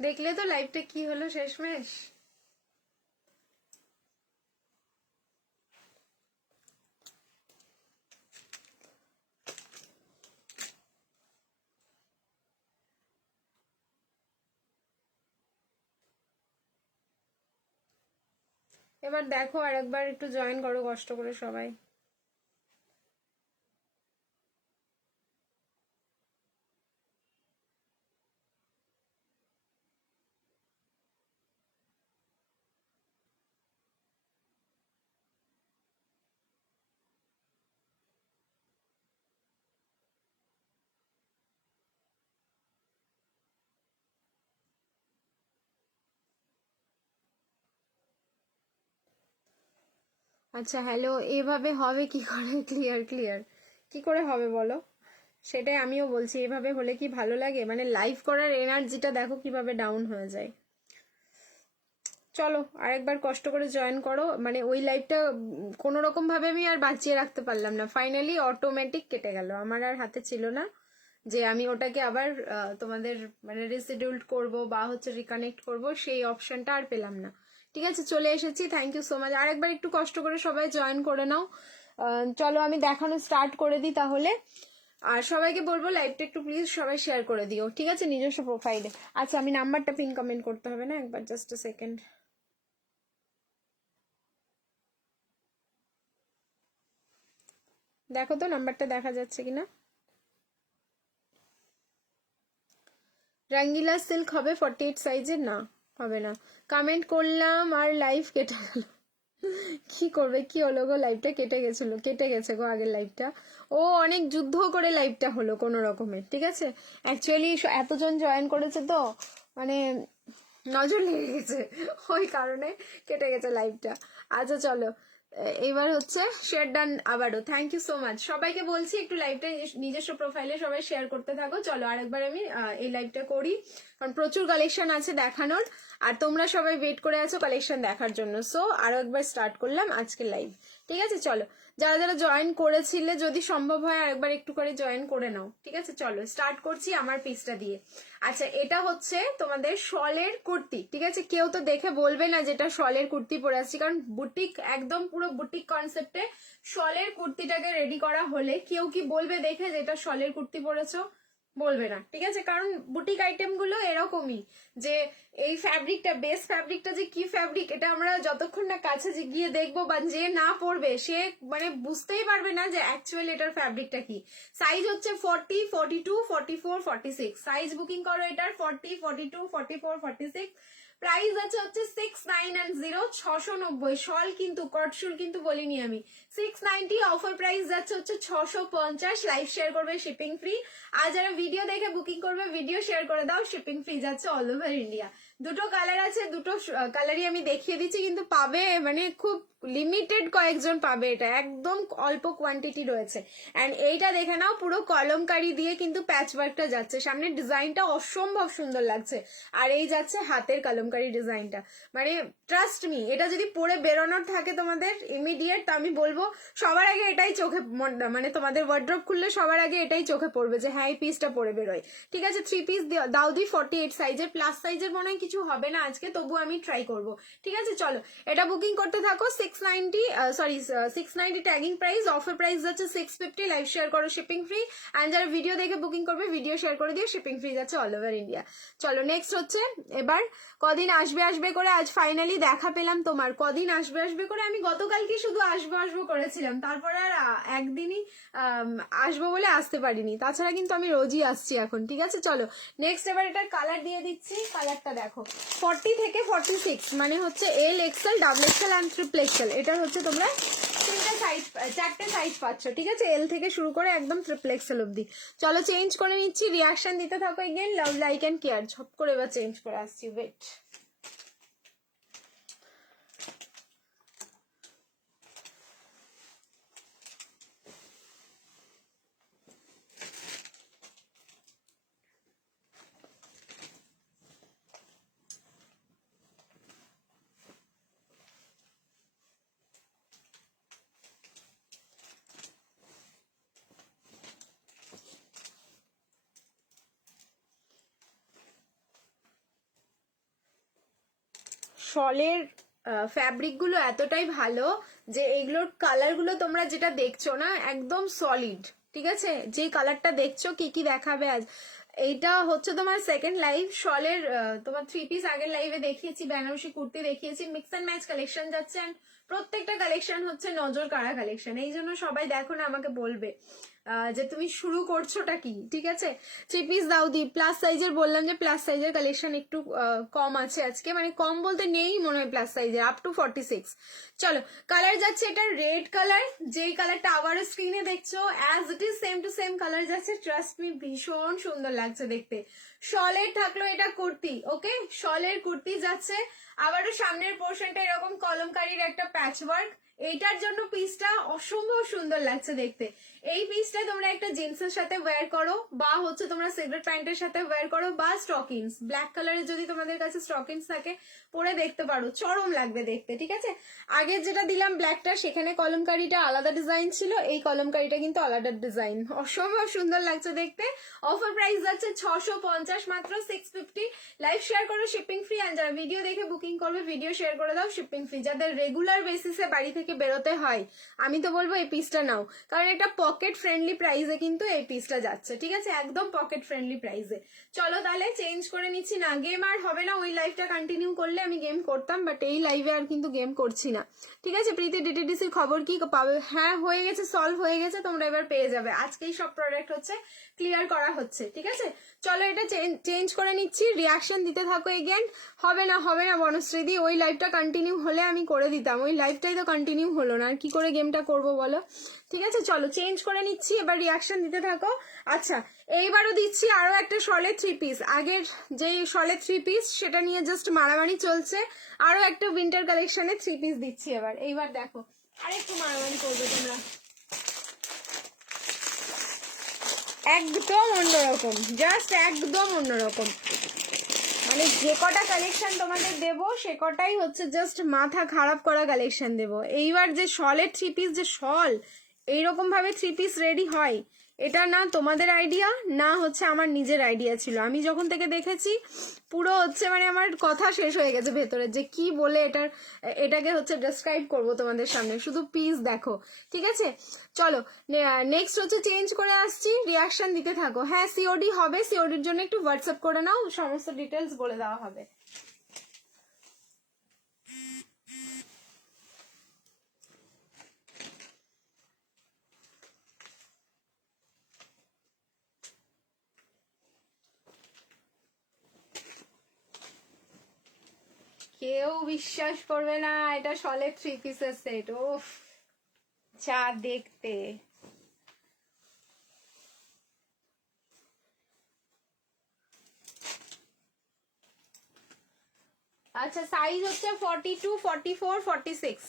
দেখলে তো লাইভটা কি হলো শেষমেশ। এবার দেখো আর একবার একটু জয়েন করো কষ্ট করে সবাই। আচ্ছা হ্যালো, এভাবে হবে কি করে? ক্লিয়ার ক্লিয়ার কি করে হবে বলো? সেটাই আমিও বলছি, এভাবে হলে কি ভালো লাগে? মানে লাইভ করার এনার্জিটা দেখো কিভাবে ডাউন হয়ে যায়। চলো আরেকবার কষ্ট করে জয়েন করো। মানে ওই লাইভটা কোনো রকম ভাবে আমি আর বাঁচিয়ে রাখতে পারলাম না, ফাইনালি অটোমেটিক কেটে গেল, আমার আর হাতে ছিল না যে আমি ওটাকে আবার তোমাদের মানে রিসিডিউল্ড করব বা হচ্ছে রিকানেক্ট করব, সেই অপশনটা আর পেলাম না। ঠিক আছে, চলে এসেছি, থ্যাংক ইউ সো মাচ। আরেকবার একটু কষ্ট করে সবাই জয়েন করে নাও। চলো আমি দেখানো স্টার্ট করে দিই তাহলে। আর সবাইকে বলবো লাইভটা একটু প্লিজ সবাই শেয়ার করে দিও, ঠিক আছে, নিজস্ব প্রোফাইলে। আচ্ছা আমি নাম্বারটা পিন কমেন্ট করতে হবে না, একবার জাস্ট আ সেকেন্ড। দেখো তো নাম্বারটা দেখা যাচ্ছে কিনা। রঙ্গিলা সিল্ক হবে 48 সাইজের? না, হবে না। কমেন্ট করলাম আর লাইভ কেটে গেল। কি করবে, কি হলো গো? লাইভটা কেটে গেছিল, কেটে গেছে গো আগের লাইভটা। ও অনেক যুদ্ধ করে লাইভটা হলো কোনো রকমের, ঠিক আছে। অ্যাকচুয়ালি এতজন জয়েন করেছে তো, মানে নজর লেগে গেছে, ওই কারণে কেটে গেছে লাইভটা। আচ্ছা চলো, এবার হচ্ছে শেয়ার ডান আবারও, থ্যাংক ইউ সো মাচ। সবাইকে বলছি একটু লাইভটা নিজস্ব প্রোফাইলে সবাই শেয়ার করতে থাকো। চলো আরেকবার আমি এই লাইভটা করি, কারণ প্রচুর কালেকশন আছে দেখানোর, আর তোমরা সবাই ওয়েট করে আছো কালেকশন দেখার জন্য। সো আরো একবার স্টার্ট করলাম আজকে লাইভ, ঠিক আছে। চলো যারা যারা জয়েন করেছিলে যদি সম্ভব হয় আরেকবার একটু করে জয়েন করে নাও, ঠিক আছে। চলো স্টার্ট করছি আমার পিসটা দিয়ে। আচ্ছা এটা হচ্ছে তোমাদের শলের কুর্তি, ঠিক আছে। কেউ তো দেখে বলবে না যেটা শলের কুর্তি পরে আসছি, কারণ বুটিক একদম পুরো বুটিক কনসেপ্টে শলের কুর্তিটাকে রেডি করা হলে কেউ কি বলবে দেখে যেটা শলের কুর্তি পরেছো? বলবে না, ঠিক আছে। কারণ বুটিক আইটেম গুলো এরকমই, যে এই ফ্যাব্রিকটা, বেস ফ্যাব্রিকটা যে কি ফ্যাব্রিক এটা আমরা যতক্ষণ না কাছে গিয়ে দেখবো বা যে না পরবে সে মানে বুঝতেই পারবে না যে অ্যাকচুয়ালি এটার ফ্যাব্রিকটা কি। সাইজ হচ্ছে 40, 42, 44, 46, সাইজ বুকিং করো এটার 40, 42, 44, 46। প্রাইস আছে হচ্ছে 690, 690। শল কিন্তু কটশুল কিন্তু বলিনি আমি। 690 অফার প্রাইস যাচ্ছে হচ্ছে 650। লাইভ শেয়ার করবে শিপিং ফ্রি। আর যারা ভিডিও দেখে বুকিং করবে ভিডিও শেয়ার করে দাও, শিপিং ফ্রি যাচ্ছে অল ওভার ইন্ডিয়া। দুটো কালার আছে, দুটো কালারই আমি দেখিয়ে দিচ্ছি, কিন্তু পাবে মানে খুব লিমিটেড কয়েকজন পাবে, এটা একদম অল্প কোয়ান্টিটি রয়েছে। অ্যান্ড এইটা দেখে নাও পুরো কলমকারি দিয়ে কিন্তু প্যাচ ওয়ার্কটা যাচ্ছে, সামনে ডিজাইনটা অসম্ভব সুন্দর লাগছে। আর এই যাচ্ছে হাতের কলমকারি ডিজাইনটা, মানে ট্রাস্ট মি এটা যদি পরে বেরোনোর থাকে তোমাদের ইমিডিয়েট, তো আমি বলবো সবার আগে এটাই চোখে, মানে তোমাদের ওয়ার্ড্রপ খুললে সবার আগে এটাই চোখে পড়বে যে হ্যাঁ এই পিসটা পরে বেরোয়, ঠিক আছে। 3 পিস দাও দি 48 সাইজের, প্লাস সাইজের মনে হয় কিছু হবে না আজকে, তবু আমি ট্রাই করব, ঠিক আছে। চলো এটা বুকিং করতে থাকো। 690 sorry 690 tagging price, offer price যাচ্ছে 650। লাইভ শেয়ার করো শিপিং ফ্রি। অ্যান্ড যারা ভিডিও দেখে বুকিং করবে ভিডিও শেয়ার করে দিয়ে শিপিং ফ্রি যাচ্ছে অল ওভার ইন্ডিয়া। চলো নেক্সট হচ্ছে, এবার কদিন আসবে আসবে করে আজ ফাইনালি দেখা পেলাম তোমার। কদিন আসবে আসবে করে আমি গতকালকে শুধু আসবো আসবো করেছিলাম, তারপর আর একদিনই আসবো বলে আসতে পারিনি। তাছাড়া কিন্তু আমি রোজই আসছি এখন, ঠিক আছে। চলো নেক্সট এবার এটার কালার দিয়ে দিচ্ছি, কালারটা দেখো। 40 থেকে 46 মানে হচ্ছে L XL, double XL and triple Excel. এটা হচ্ছে তোমরা চারটে সাইজ পাচ্ছ, ঠিক আছে। এল থেকে শুরু করে একদম ট্রিপল এক্সেল অব্দি। চলো চেঞ্জ করে নিচ্ছি, রিয়াকশন দিতে থাকো। Again love like and care, ঝপ করে এবার চেঞ্জ করে আসছি, ওয়েট। শলের ফ্যাব্রিক গুলো এতটাই ভালো যে এইগুলোর কালার গুলো তোমরা যেটা দেখছো না একদম সলিড, ঠিক আছে? যে কালারটা দেখছো, কি কি দেখাবে আজ, এইটা হচ্ছে তোমার সেকেন্ড লাইভ। শলের তোমার 3 পিস আগের লাইভে দেখিয়েছি, বেনারসি কুর্তি দেখিয়েছি, মিক্স অ্যান্ড ম্যাচ কালেকশন যাচ্ছে, and প্রত্যেকটা কালেকশন হচ্ছে নজর কাড়া কালেকশন। এই জন্য সবাই দেখো না আমাকে বলবে যে তুমি শুরু করছোটা কি, ঠিক আছে? 3 পিস দাও দি। প্লাস সাইজের বললাম যে প্লাস সাইজের কালেকশন একটু কম আছে আজকে, মানে কম বলতে নেই মনে হয় প্লাস সাইজের, আপ টু 46। চলো কালার যাচ্ছে এটা রেড কালার, যেই কালারটা আবারও স্ক্রিনে দেখছো as it is same to same colour যাচ্ছে। ট্রাস্ট মি ভীষণ সুন্দর লাগছে দেখতে। শলের থাকলো এটা কুর্তি, ওকে? শলের কুর্তি যাচ্ছে। আবারও সামনের পোর্শনটা এরকম কলমকারীর একটা প্যাচ ওয়ার্ক, এইটার জন্য পিসটা অসম্ভব সুন্দর লাগছে দেখতে। এই পিসটা তোমরা একটা জিন্সের সাথে ওয়্যার করো, বা হচ্ছে তোমরা সিগারেট প্যান্টের সাথে ওয়্যার করো, বা স্টকিংস, ব্ল্যাক কালারের যদি তোমাদের কাছে স্টকিংস থাকে পরে দেখতে পারো, চরম লাগবে দেখতে, ঠিক আছে? আগের যেটা দিলাম ব্ল্যাকটা, সেখানে কলমকারিটা আলাদা ডিজাইন ছিল, এই কলমকারিটা কিন্তু আলাদা ডিজাইন, অসম্ভব সুন্দর লাগছে দেখতে। অফার প্রাইস যাচ্ছে 650 মাত্র, 650। লাইভ শেয়ার করো, শিপিং ফ্রি। আর যারা ভিডিও দেখে বুকিং করবে ভিডিও শেয়ার করে দাও, শিপিং ফ্রি। যাদের রেগুলার বেসিসে বাড়ি থেকে বেরোতে হয় আমি তো বলবো এই পিসটা নাও, কারণ এটা পকেট ফ্রেন্ডলি প্রাইসে কিন্তু এই পিসটা যাচ্ছে, ঠিক আছে? একদম পকেট ফ্রেন্ডলি প্রাইসে। চলো তাহলে চেঞ্জ করে নিচ্ছি। না গেম আর হবে না, ওই লাইভটা কন্টিনিউ করলে আমি গেম করতাম, বাট এই লাইভে আর কিন্তু গেম করছি না, ঠিক আছে? প্রীতি ডিটিডিসির খবর কি পাবে? হ্যাঁ হয়ে গেছে, সলভ হয়ে গেছে, তোমরা এবার পেয়ে যাবে। আজকেই সব প্রোডাক্ট হচ্ছে ক্লিয়ার করা হচ্ছে, ঠিক আছে? চলো এটা চেঞ্জ করে নিচ্ছি, রিয়াকশন দিতে থাকো। এগেন হবে না বনশ্রীদি, ওই লাইভটা কন্টিনিউ হলে আমি করে দিতাম, ওই লাইভটাই তো কন্টিনিউ হলো না, আর কি করে গেমটা করবো বলো? ঠিক আছে চলো চেঞ্জ করে নিচ্ছি, এবার রিয়াকশন দিতে থাকো। আচ্ছা এইবারও দিচ্ছি আরো একটা শলের 3 পিস, আগের যেই শলের 3 পিস সেটা নিয়ে জাস্ট মারামারি চলছে, আরো একটা উইন্টার কালেকশনের 3 পিস দিচ্ছি এবার। এইবার দেখো আরেকটু মারামারি করবে তোমরা, একদম অন্যরকম, জাস্ট একদম অন্যরকম। মানে যে কটা কালেকশন তোমাদের দেবো সে কটাই হচ্ছে জাস্ট মাথা খারাপ করা কালেকশন দেবো। এইবার যে শলের 3 পিস, যে শল এইরকম ভাবে 3 পিস রেডি হয়, এটা না তোমাদের আইডিয়া না হচ্ছে আমার নিজের আইডিয়া ছিল। আমি যখন থেকে দেখেছি পুরো হচ্ছে মানে আমার কথা শেষ হয়ে গেছে ভেতরে, যে কি বলে এটাকে হচ্ছে ডেসক্রাইব করবো তোমাদের সামনে। শুধু পিস দেখো, ঠিক আছে? চলো নেক্সট হচ্ছে চেঞ্জ করে আসছি, রিয়াকশন দিতে থাকো। হ্যাঁ সিওডি হবে, সিওডির জন্য একটু হোয়াটসঅ্যাপ করে নাও, সমস্ত ডিটেলস বলে দেওয়া হবে। কেউ বিশ্বাস করবে না এটা শলের 3 পিসের সেট। ওফ যা দেখতে, আচ্ছা সাইজ হচ্ছে 42, 44, 46।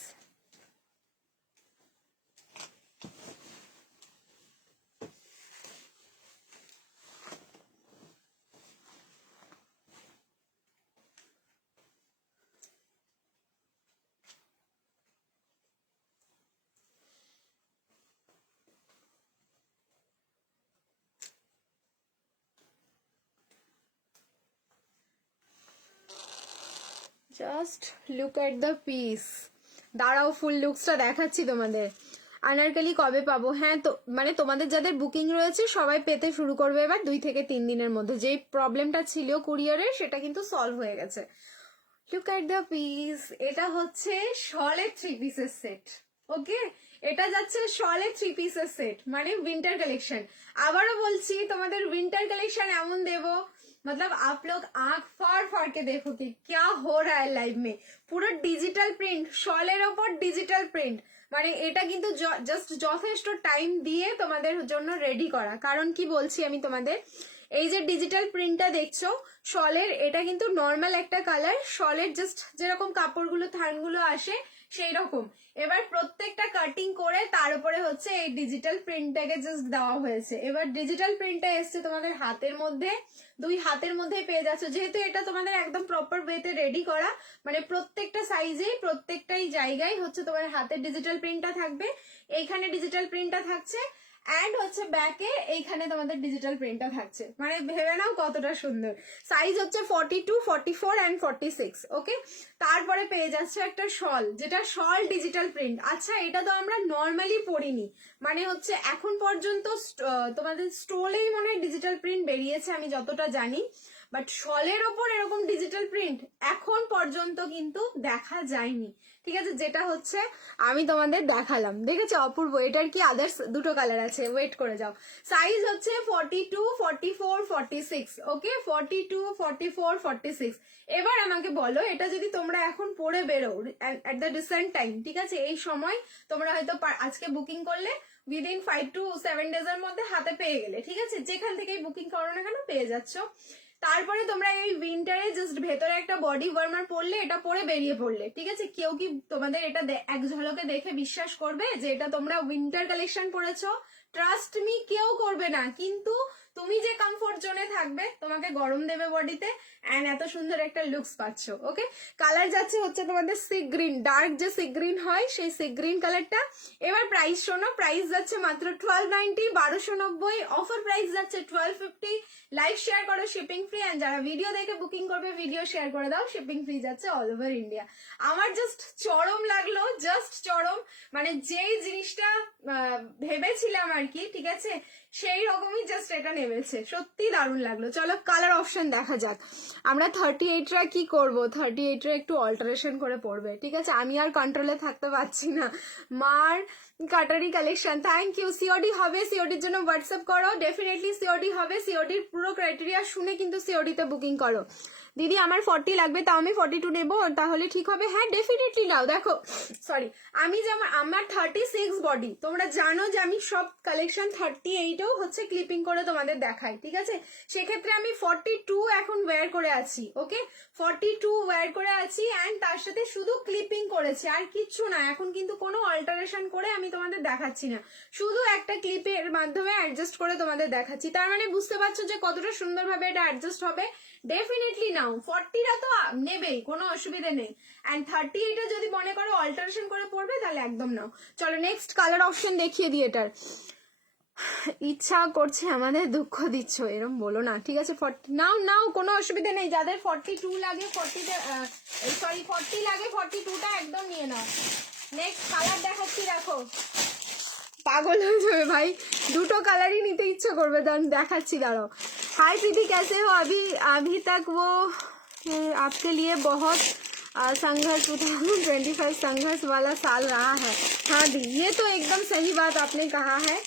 Just look at the piece. দাঁড়াও ফুল লুকসটা দেখাচ্ছি তোমাদের। আনারকালি কবে পাবো? হ্যাঁ তো মানে তোমাদের যাদের বুকিং রয়েছে সবাই পেতে শুরু করবে এবার 2 থেকে 3 দিনের মধ্যে। যে প্রবলেমটা ছিল কুরিয়ারের সেটা কিন্তু সলভ হয়ে গেছে। লুক এট দ্য পিস, এটা হচ্ছে শলের 3 পিসের সেট, ওকে? এটা যাচ্ছে শলের 3 পিসের সেট, মানে উইন্টার কালেকশন। আবারও বলছি তোমাদের উইন্টার কালেকশন এমন দেবো मतलब आप लोग आंख फाड़ फाड़ के देखो कि क्या हो रहा है लाइव में। পুরো ডিজিটাল প্রিন্ট, শলের ওপর ডিজিটাল প্রিন্ট, মানে এটা কিন্তু জাস্ট যথেষ্ট টাইম দিয়ে তোমাদের জন্য রেডি করা। কারণ কি বলছি আমি তোমাদের, এই যে ডিজিটাল প্রিন্টটা দেখছো শলের, এটা কিন্তু নর্মাল একটা কালার, শলের জাস্ট যেরকম কাপড়গুলো থানগুলো আসে সেই রকম। এবার প্রত্যেকটা কাটিং করে তার উপরে হচ্ছে এই ডিজিটাল প্রিন্টটাকে জাস্ট দেওয়া হয়েছে। এবার ডিজিটাল প্রিন্টটা এসছে তোমাদের হাতের মধ্যে, 2 হাতের মধ্যে পেয়ে যাচ্ছ। যেহেতু এটা তোমাদের একদম প্রপার ওয়েতে রেডি করা, মানে প্রত্যেকটা সাইজেই প্রত্যেকটাই জায়গায় হচ্ছে তোমার হাতের ডিজিটাল প্রিন্টটা থাকবে, এইখানে ডিজিটাল প্রিন্টটা থাকছে, অ্যান্ড হচ্ছে ব্যাকে এইখানে তোমাদের ডিজিটাল প্রিন্টটা থাকছে, মানে ভেবে নাও কতটা সুন্দর। সাইজ হচ্ছে 42, 44 অ্যান্ড 46। ওকে, তারপরে পেয়ে যাচ্ছে একটা শল, যেটা শল ডিজিটাল প্রিন্ট। আচ্ছা, এটা তো আমরা নর্মালি পড়িনি, মানে হচ্ছে এখন পর্যন্ত তোমাদের স্টোলেই মনে হয় ডিজিটাল প্রিন্ট বেরিয়েছে আমি যতটা জানি, বাট শলের ওপর এরকম ডিজিটাল প্রিন্ট এখন পর্যন্ত কিন্তু দেখা যায়নি। ঠিক আছে, যেটা হচ্ছে আমি তোমাদের দেখালাম, দেখেছো অপূর্ব? এটার কি আদার্স দুটো কালার আছে, ওয়েট করে যাও। সাইজ হচ্ছে 42, 44, 46। ওকে, 42, 44, 46। এবার আমাকে বলো, এটা যদি তোমরা এখন পরে বেরো অ্যাট দ্য রিসেন্ট টাইম, ঠিক আছে, এই সময় তোমরা হয়তো আজকে বুকিং করলে উইদিন 5 to 7 ডেজের মধ্যে হাতে পেয়ে গেলে, ঠিক আছে, যেখান থেকেই বুকিং করো না কেন পেয়ে যাচ্ছ। তারপরে তোমরা এই উইন্টারে জাস্ট ভেতরে একটা বডি ওয়ার্মার পরলে, এটা পরে বেরিয়ে পড়লে, ঠিক আছে, কেউ কি তোমাদের এটা এক ঝলকে দেখে বিশ্বাস করবে যে এটা তোমরা উইন্টার কালেকশন পরেছো? ট্রাস্ট মি, কেউ করবে না। কিন্তু তুমি যে কমফোর্ট জোনে থাকবে, তোমাকে গরম দেবে বডিতে, অ্যান্ড এত সুন্দর একটা লুকস পাচ্ছ। ওকে, কালার যাচ্ছে হচ্ছে তোমাদের সি গ্রিন, ডার্ক যে সি গ্রিন হয় সেই সি গ্রিন কালারটা। এবার প্রাইস শোনো, প্রাইস যাচ্ছে মাত্র 1290, 1290। অফার প্রাইস যাচ্ছে 1250। লাইভ শেয়ার করো, শিপিং ফ্রি। অ্যান্ড যারা ভিডিও দেখে বুকিং করবে, ভিডিও শেয়ার করে দাও, শিপিং ফ্রি যাচ্ছে অল ওভার ইন্ডিয়া। আমার জাস্ট চরম লাগলো, জাস্ট চরম, মানে যেই জিনিসটা ভেবেছিলাম আর কি, ঠিক আছে, সেই রকমই জাস্ট এটা নেমেছে, সত্যি দারুণ লাগলো। চলো কালার অপশন দেখা যাক। আমরা 38রা কি করব, 38রা একটু অল্টারেশন করে পড়বে, ঠিক আছে, আমি আর কন্ট্রোলে থাকতে পারছি না। মার কাটারি কালেকশন, থ্যাংক ইউ। সিওডি হবে, সিওডির জন্য হোয়াটসঅ্যাপ করো, ডেফিনেটলি সিওডি হবে। সিওডির পুরো ক্রাইটেরিয়া শুনে কিন্তু সিওডিতে বুকিং করো। দিদি আমার 40 লাগবে, তাও আমি 42 নেবো, তাহলে ঠিক হবে? হ্যাঁ ডেফিনেটলি নাও। দেখো সরি, আমি যেমন আমার 36 বডি, তোমরা জানো যে আমি সব কালেকশন 38ও হচ্ছে ক্লিপিং করে তোমাদের দেখাই, ঠিক আছে, সেক্ষেত্রে আমি 42 এখন ওয়্যার করে আছি। ওকে, 42 ওয়্যার করে আছি, অ্যান্ড তার সাথে শুধু ক্লিপিং করেছি, আর কিচ্ছু না। এখন কিন্তু কোনো অল্টারেশন করে আমি তোমাদের দেখাচ্ছি না, শুধু একটা ক্লিপের মাধ্যমে অ্যাডজাস্ট করে তোমাদের দেখাচ্ছি। তার মানে বুঝতে পারছো যে কতটা সুন্দরভাবে এটা অ্যাডজাস্ট হবে। ডেফিনেটলি নাও, 40টা তো নেবেই, কোনো অসুবিধা নেই, অ্যান্ড 38টা যদি মনে করো অল্টারেশন করে পড়বে তাহলে একদম নাও। চলো নেক্সট কালার অপশন দেখিয়ে দিই এটার। ইচ্ছা করছে আমাদের, দুঃখ দিচ্ছ, এরম বলো না, ঠিক আছে। 40 নাও নাও, কোনো অসুবিধা নেই। যাদের 42 লাগে 40 লাগে, 42টা একদম নিয়ে নাও। নেক্সট কালার দেখাচ্ছি, দেখো পাগল হয়ে যাবে ভাই, দুটো কালারই নিতে ইচ্ছে করবে, দেখাচ্ছি, দাঁড়াও। हाय प्रीति, कैसे हो? अभी तक वो आपके लिए बहुत संघर्ष 2025 संघर्ष वाला साल रहा है। हाँ दी, ये तो एकदम सही बात आपने कहा है,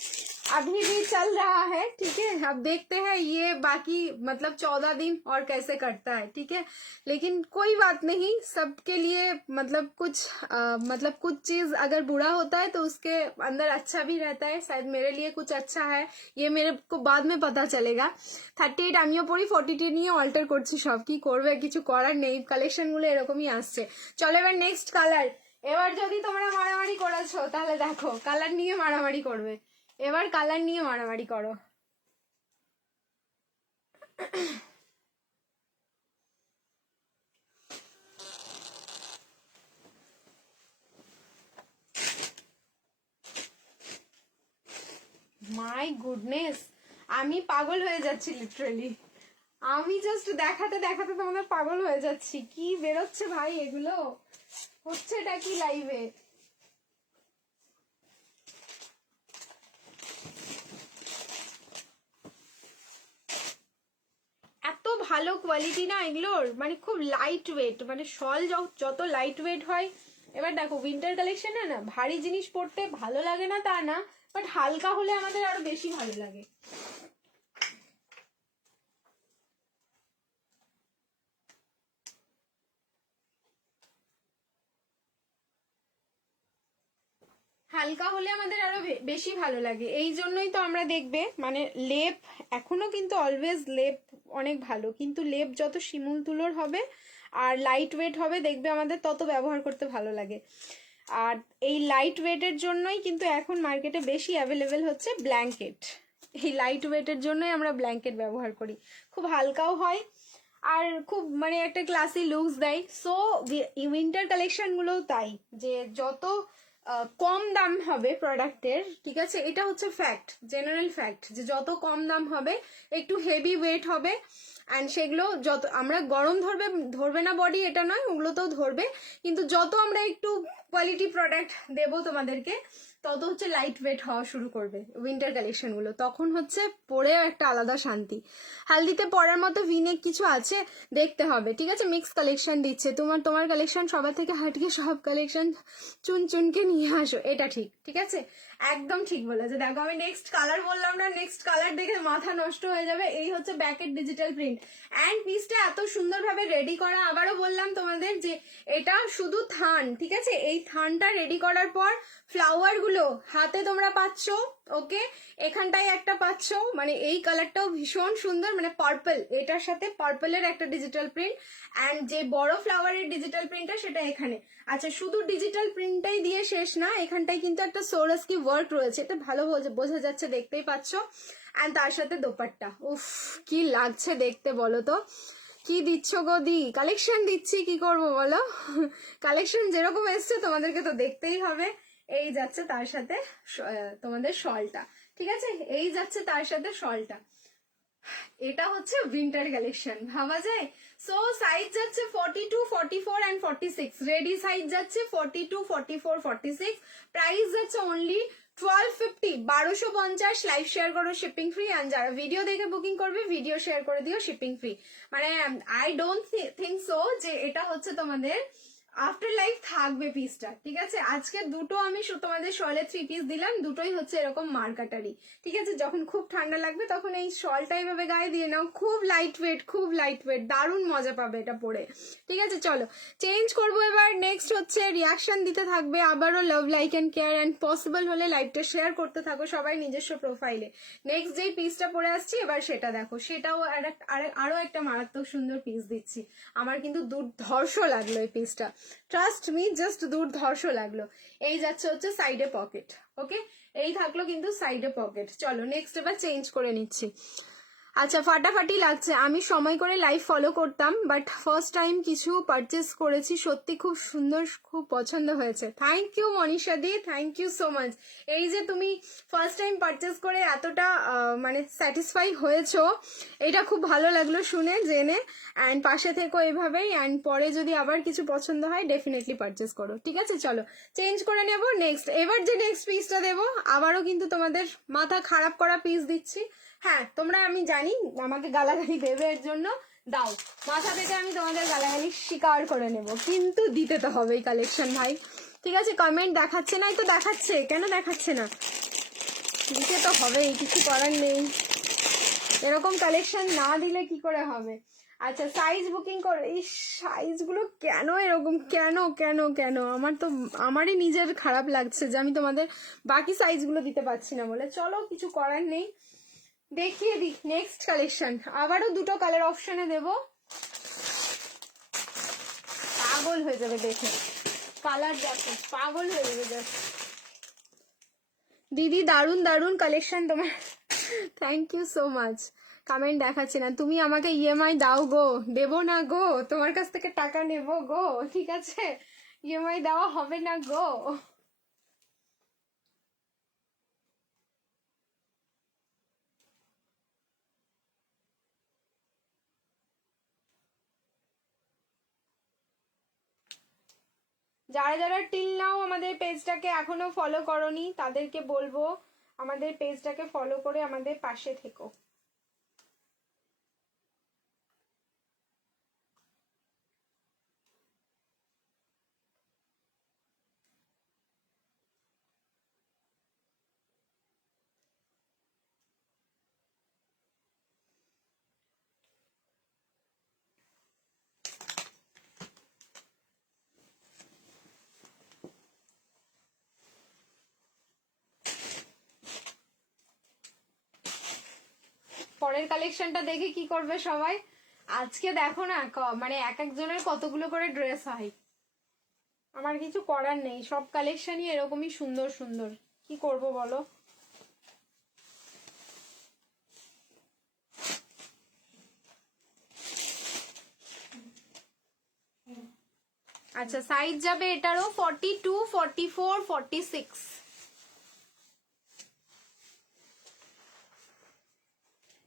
अभी भी चल रहा है, ठीक है। अब देखते हैं ये बाकी मतलब 14 दिन और कैसे कटता है, ठीक है, लेकिन कोई बात नहीं, सबके लिए मतलब कुछ चीज अगर बुरा होता है तो उसके अंदर अच्छा भी रहता है। शायद मेरे लिए कुछ अच्छा है, ये मेरे को बाद में पता चलेगा। 38 আমিও পড়ি, 42 নিয়ে অল্টার করছি, সব কি করবে, কিছু করার নেই, কালেকশন গুলো এরকমই আসছে। চলো এবার নেক্সট কালার। এবার যদি তোমরা মারামারি করেছো তাহলে দেখো কালার নিয়ে মারামারি করবে, এবার কালার নিয়ে মারামারি করো। মাই গুডনেস, আমি পাগল হয়ে যাচ্ছি লিটারালি, আমি জাস্ট দেখাতে দেখাতে তোমাদের পাগল হয়ে যাচ্ছি। কি বেরোচ্ছে ভাই এগুলো, হচ্ছেটা কি লাইভে? এত ভালো কোয়ালিটি না এগুলোর, মানে খুব লাইট ওয়েট, মানে শল যত লাইট ওয়েট হয়। এবার দেখো উইন্টার কালেকশনে না ভারী জিনিস পরতে ভালো লাগে না তা না, বাট হালকা হলে আমাদের আরো বেশি ভালো লাগে। হালকা হলে আমাদের আরো বেশি ভালো লাগে, এই জন্যই তো আমরা দেখবে মানে লেপ, এখনো কিন্তু অলওয়েজ লেপ অনেক ভালো, কিন্তু লেপ যত শিমুল তুলোর হবে আর লাইট ওয়েট হবে দেখবে আমাদের তত ব্যবহার করতে ভালো লাগে। আর এই লাইট ওয়েটের জন্যই কিন্তু এখন মার্কেটে বেশি অ্যাভেলেবেল হচ্ছে ব্ল্যাঙ্কেট, এই লাইট ওয়েটের জন্যই আমরা ব্ল্যাঙ্কেট ব্যবহার করি, খুব হালকাও হয় আর খুব মানে একটা ক্লাসি লুকস দেয়। সো উইন্টার কালেকশনগুলোও তাই, যে যত কম দাম হবে প্রোডাক্টের, ঠিক আছে, এটা হচ্ছে ফ্যাক্ট, জেনারেল ফ্যাক্ট, যে যত কম দাম হবে একটু হেভি ওয়েট হবে, অ্যান্ড সেগুলো যত আমরা গরম ধরবে না বডি এটা নয়, ওগুলোতেও ধরবে, কিন্তু যত আমরা একটু কোয়ালিটি প্রোডাক্ট দেবো তোমাদেরকে তত হচ্ছে লাইট ওয়েট হওয়া শুরু করবে উইন্টার কালেকশনগুলো, তখন হচ্ছে পরেও একটা আলাদা শান্তি। হালদিতে পরার মতো ভিনেক কিছু আছে দেখতে হবে, ঠিক আছে, মিক্স কালেকশন দিচ্ছে, তোমার কালেকশন সবার থেকে হাটকে সব কালেকশন চুনকে নিয়ে আসো, এটা ঠিক, ঠিক আছে, একদম ঠিক বলেছে। দেখো আমি নেক্সট কালার বললাম না, নেক্সট কালার দেখে মাথা নষ্ট হয়ে যাবে। এই হচ্ছে ব্যাকেট ডিজিটাল প্রিন্ট অ্যান্ড পিসটা এত সুন্দরভাবে রেডি করা। আবারও বললাম তোমাদের যে এটা শুধু থান, ঠিক আছে, এই থানটা রেডি করার পর ফ্লাওয়ার গুলো হাতে তোমরা পাচ্ছ, ওকে, এখানটায় একটা পাচ্ছ, মানে এই কালারটাও ভীষণ সুন্দর, মানে পার্পল, এটার সাথে পার্পলের একটা ডিজিটাল প্রিন্ট, অ্যান্ড যে বড় ফ্লাওয়ারের ডিজিটাল প্রিন্টটা সেটা এখানে। আচ্ছা, শুধু ডিজিটাল প্রিন্টটাই দিয়ে শেষ না, এখানটায় কিন্তু একটা সোরাসকি ওয়ার্ক রয়েছে, এটা ভালো বোঝা যাচ্ছে, দেখতেই পাচ্ছ, অ্যান্ড তার সাথে দোপাট্টা, উফ কি লাগছে দেখতে বলো তো। কি দিচ্ছ গো দি, কালেকশন দিচ্ছি, কি করব বলো, কালেকশন যেরকম এসছে তোমাদেরকে তো দেখতেই হবে। এই যাচ্ছে তার সাথে তোমাদের শলটা, ঠিক আছে, এই যাচ্ছে তার সাথে শলটা, এটা হচ্ছে উইন্টার কালেকশন, ভাবা যায়। সো সাইজ যাচ্ছে 42, 44 এন্ড 46, রেডি সাইজ যাচ্ছে 42, 44, 46, প্রাইস যাচ্ছে অনলি 1250, 1250, লাইভ শেয়ার করো শিপিং ফ্রি, অ্যান্ড যারা ভিডিও দেখে বুকিং করবে ভিডিও শেয়ার করে দিও শিপিং ফ্রি। মানে আই ডোন্ট থিঙ্ক সো যে এটা হচ্ছে তোমাদের আফটার লাইফ থাকবে পিসটা, ঠিক আছে। আজকে দুটো আমি তোমাদের শলে 3 পিস দিলাম, দুটোই হচ্ছে এরকম মার্কাটারি, ঠিক আছে, যখন খুব ঠান্ডা লাগবে তখন এই শলটা এইভাবে গায়ে দিয়ে নাও, খুব লাইট ওয়েট, খুব লাইট ওয়েট, দারুণ মজা পাবে এটা পরে, ঠিক আছে। চলো চেঞ্জ করবো এবার, নেক্সট হচ্ছে রিয়াকশন দিতে থাকবে আবারও লাভ like and care, and possible হলে লাইভটা শেয়ার করতে থাকো সবাই নিজস্ব প্রোফাইলে। নেক্সট যেই পিসটা পরে আসছি এবার সেটা দেখো, সেটাও আরো একটা মারাত্মক সুন্দর পিস দিচ্ছি, আমার কিন্তু দুর্ধর্ষ লাগলো এই পিসটা, ট্রাস্ট মি, জাস্ট দুর্ধর্ষ লাগলো। এই যাচ্ছে হচ্ছে সাইডে পকেট, ওকে, এই থাকলো কিন্তু সাইডে পকেট। চলো নেক্সট এবার চেঞ্জ করে নিচ্ছি। আচ্ছা, ফাটাফাটি লাগছে, আমি সময় করে লাইভ ফলো করতাম, বাট ফার্স্ট টাইম কিছু পারচেস করেছি, সত্যি খুব সুন্দর, খুব পছন্দ হয়েছে। Thank you Manisha di, thank you so much. এই যে তুমি ফার্স্ট টাইম পারচেস করে এতটা মানে স্যাটিসফাই হয়েছো, এটা খুব ভালো লাগলো শুনে জেনে, অ্যান্ড পাশে থেকো এভাবেই, অ্যান্ড পরে যদি আবার কিছু পছন্দ হয় ডেফিনেটলি পারচেস করো, ঠিক আছে। চলো চেঞ্জ করে নেব নেক্সট, এবার যে নেক্সট পিসটা দেবো আবারও কিন্তু তোমাদের মাথা খারাপ করা পিস দিচ্ছি। হ্যাঁ, তোমরা আমি জানি আমাকে গালাগালি দেবে, এর জন্য দাও, মাথা থেকে আমি তোমাদের গালাগালি স্বীকার করে নেব, কিন্তু দিতে তো হবে এই কালেকশন ভাই, ঠিক আছে। কমেন্ট দেখাচ্ছে না, এই তো দেখাচ্ছে, কেন দেখাচ্ছে না, দিতে তো হবেই, কিছু করার নেই, এরকম কালেকশন না দিলে কি করে হবে। আচ্ছা, সাইজ বুকিং করো, এই সাইজগুলো কেন এরকম, কেন কেন কেন, আমারই নিজের খারাপ লাগছে যে আমি তোমাদের বাকি সাইজগুলো দিতে পারছি না বলে। চলো কিছু করার নেই, দেখিয়ে দিই নেক্সট কালেকশন, আবারও দুটো কালার অপশনে দেব, পাগল হয়ে যাবে দেখে, কালার দেখো পাগল হয়ে যাবে দেখ। দিদি দারুন দারুন কালেকশন তোমার, thank you so much. Comment দেখাচ্ছে না, তুমি আমাকে ইএমআই দাও গো, দেবো না গো, তোমার কাছ থেকে টাকা নেব গো, ঠিক আছে, ইএমআই দেওয়া হবে না গো। যারা যারা টিল নাও আমাদের পেজটাকে এখনো ফলো করনি তাদেরকে বলবো আমাদের পেজটাকে ফলো করে আমাদের পাশে থেকো। পরের কালেকশনটা দেখে কি করবে সবাই, আজকে দেখো না মানে এক একজনের কতগুলো করে ড্রেস হয়, আমার কিছু করার নেই, সব কালেকশনই এরকমই সুন্দর সুন্দর, কি করব বলো। আচ্ছা সাইজ যাবে এটারও 42, 44, 46।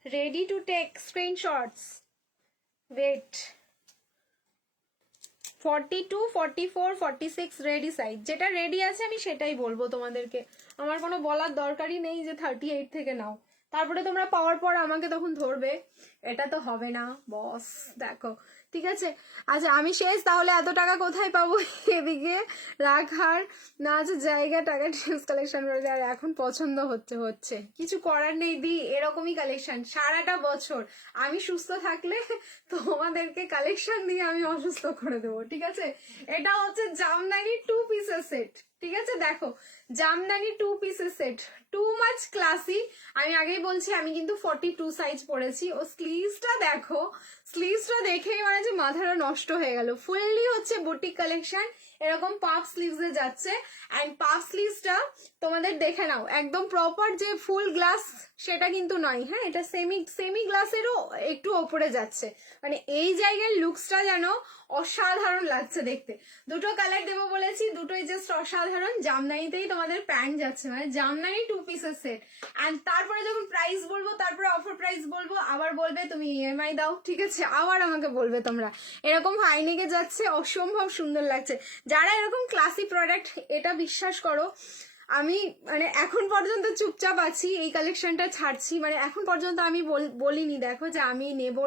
Ready to take screenshots. Wait, 42, 44, 46 ready size. যেটা রেডি আছে আমি সেটাই বলবো তোমাদেরকে, আমার কোনো বলার দরকারই নেই যে 38 থেকে নাও, তারপরে তোমরা পাওয়ার পর আমাকে তখন ধরবে, এটা তো হবে না বস। দেখো ঠিক আছে। আচ্ছা আমি শেষ তাহলে, এত টাকা কোথায় পাবো? এদিকে রাখার না আছে জায়গা, টাকা ড্রেস কালেকশন করেছে, আর এখন পছন্দ হচ্ছে কিছু করার নেই দি, এরকমই কালেকশন সারাটা বছর। আমি সুস্থ থাকলে তোমাদেরকে কালেকশন দিয়ে আমি অসুস্থ করে দেবো, ঠিক আছে। এটা হচ্ছে জামদানি 2 পিসের সেট, ঠিক আছে। দেখো জামদানি 2 পিসের সেট, টু মাচ ক্লাসি। আমি আগেই বলছি আমি কিন্তু 42 সাইজ পরেছি। ও স্লিভসটা দেখো, স্লিভসটা দেখেই মানে যে মাথাটা নষ্ট হয়ে গেল। ফুললি হচ্ছে বুটিক কালেকশন, এরকম পাফ স্লিভসে যাচ্ছে। অ্যান্ড পাফ স্লিভসটা তোমাদের দেখে নাও, একদম প্রপার যে ফুল গ্লাস সেটা কিন্তু নয়, হ্যাঁ এটা সেমি গ্লাসেরও একটু ওপরে যাচ্ছে। মানে এই জায়গার লুকসটা যেন অসাধারণ লাগছে দেখতে। দুটো কালার দেবো বলেছি, দুটোই জাস্ট অসাধারণ। জামদানিতেই তোমাদের প্যান্ট যাচ্ছে, মানে জামদানি 2 পিসের সেট। অ্যান্ড তারপরে যখন প্রাইস বলবো, তারপরে অফার প্রাইস বলবো, আবার বলবে তুমি ইএমআই দাও, ঠিক আছে, আবার আমাকে বলবে তোমরা। এরকম হাইনেকে যাচ্ছে, অসম্ভব সুন্দর লাগছে। যারা এরকম ক্লাসি প্রোডাক্ট, এটা বিশ্বাস করো আমি মানে এখন পর্যন্ত চুপচাপ আছি, এই কালেকশনটা ছাড়ছি, মানে এখন পর্যন্ত আমি বলিনি দেখো যে আমি নেব,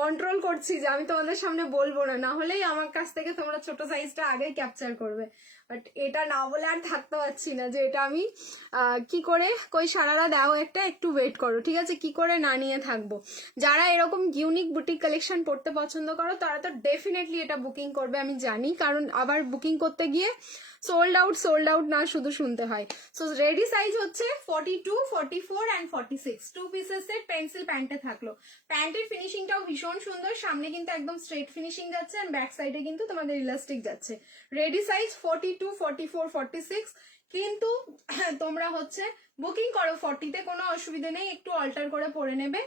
কন্ট্রোল করছি যে আমি তোমাদের সামনে বলবো না, না হলেই আমার কাছ থেকে তোমরা ছোট সাইজটা আগেই ক্যাপচার করবে। বাট এটা না বলে আর থাকতে পারছি না যে এটা আমি কি করে, কই সারারা দাও একটা, একটু ওয়েট করো, ঠিক আছে, কি করে না নিয়ে থাকবো। যারা এরকম ইউনিক বুটিক কালেকশন পড়তে পছন্দ করো তারা তো ডেফিনেটলি এটা বুকিং করবে, আমি জানি, কারণ আবার বুকিং করতে গিয়ে সোল্ড আউট না শুধু শুনতে হয়। সো রেডি সাইজ হচ্ছে 42, 44 অ্যান্ড 46, 2 পিসের সেট, পেন্সিল প্যান্টে থাকলো। প্যান্টের ফিনিশিংটাও ভীষণ সুন্দর, সামনে কিন্তু একদম স্ট্রেট ফিনিশিং যাচ্ছে, অ্যান্ড ব্যাক সাইডে কিন্তু তোমাদের ইলাস্টিক যাচ্ছে। Ready size 42, 44, 46। কিন্তু তোমরা হচ্ছে বুকিং করো 40-তে, কোনো অসুবিধা নেই, একটু অল্টার করে পরে নেবে।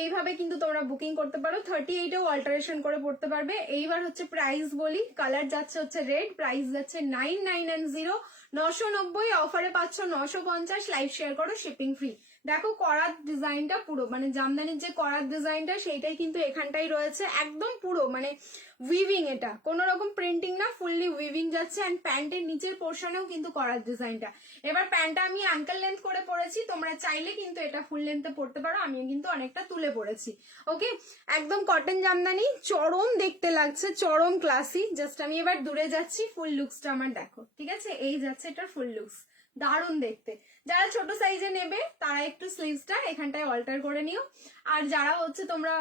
এইভাবে কিন্তু তোমরা বুকিং করতে পারো, 38-এও অল্টারেশন করে পড়তে পারবে। এইবার হচ্ছে প্রাইস বলি, কালার যাচ্ছে হচ্ছে রেড, প্রাইস যাচ্ছে 9990, 990, অফারে পাচ্ছ 950, লাইভ শেয়ার করো, শিপিং ফ্রি। দেখো করার ডিজাইনটা পুরো মানে জামদানির যে করার ডিজাইনটা সেইটাই কিন্তু এখানটাই রয়েছে, একদম পুরো মানে উইভিং, এটা কোনো রকম প্রিন্টিং না, ফুললি উইভিং যাচ্ছে। অ্যান্ড প্যান্টের নিচের পোর্শনেও কিন্তু করার ডিজাইনটা। এবার প্যান্টটা আমি অ্যাঙ্কেল লেন্থ করে পরেছি, তোমরা চাইলে কিন্তু এটা ফুল লেন্থে পড়তে পারো, আমি কিন্তু অনেকটা তুলে পড়েছি। ওকে, একদম কটন জামদানি, চরম দেখতে লাগছে, চরম ক্লাসি। জাস্ট আমি এবার দূরে যাচ্ছি, ফুল লুকসটা আমার দেখো, ঠিক আছে, এই যাচ্ছে এটার ফুল লুকস, দারুণ দেখতে। যারা ছোট সাইজে নেবে তারা একটু স্লিভসটা এখানটায় অল্টার করে নিও, আর যারা হচ্ছে তোমরা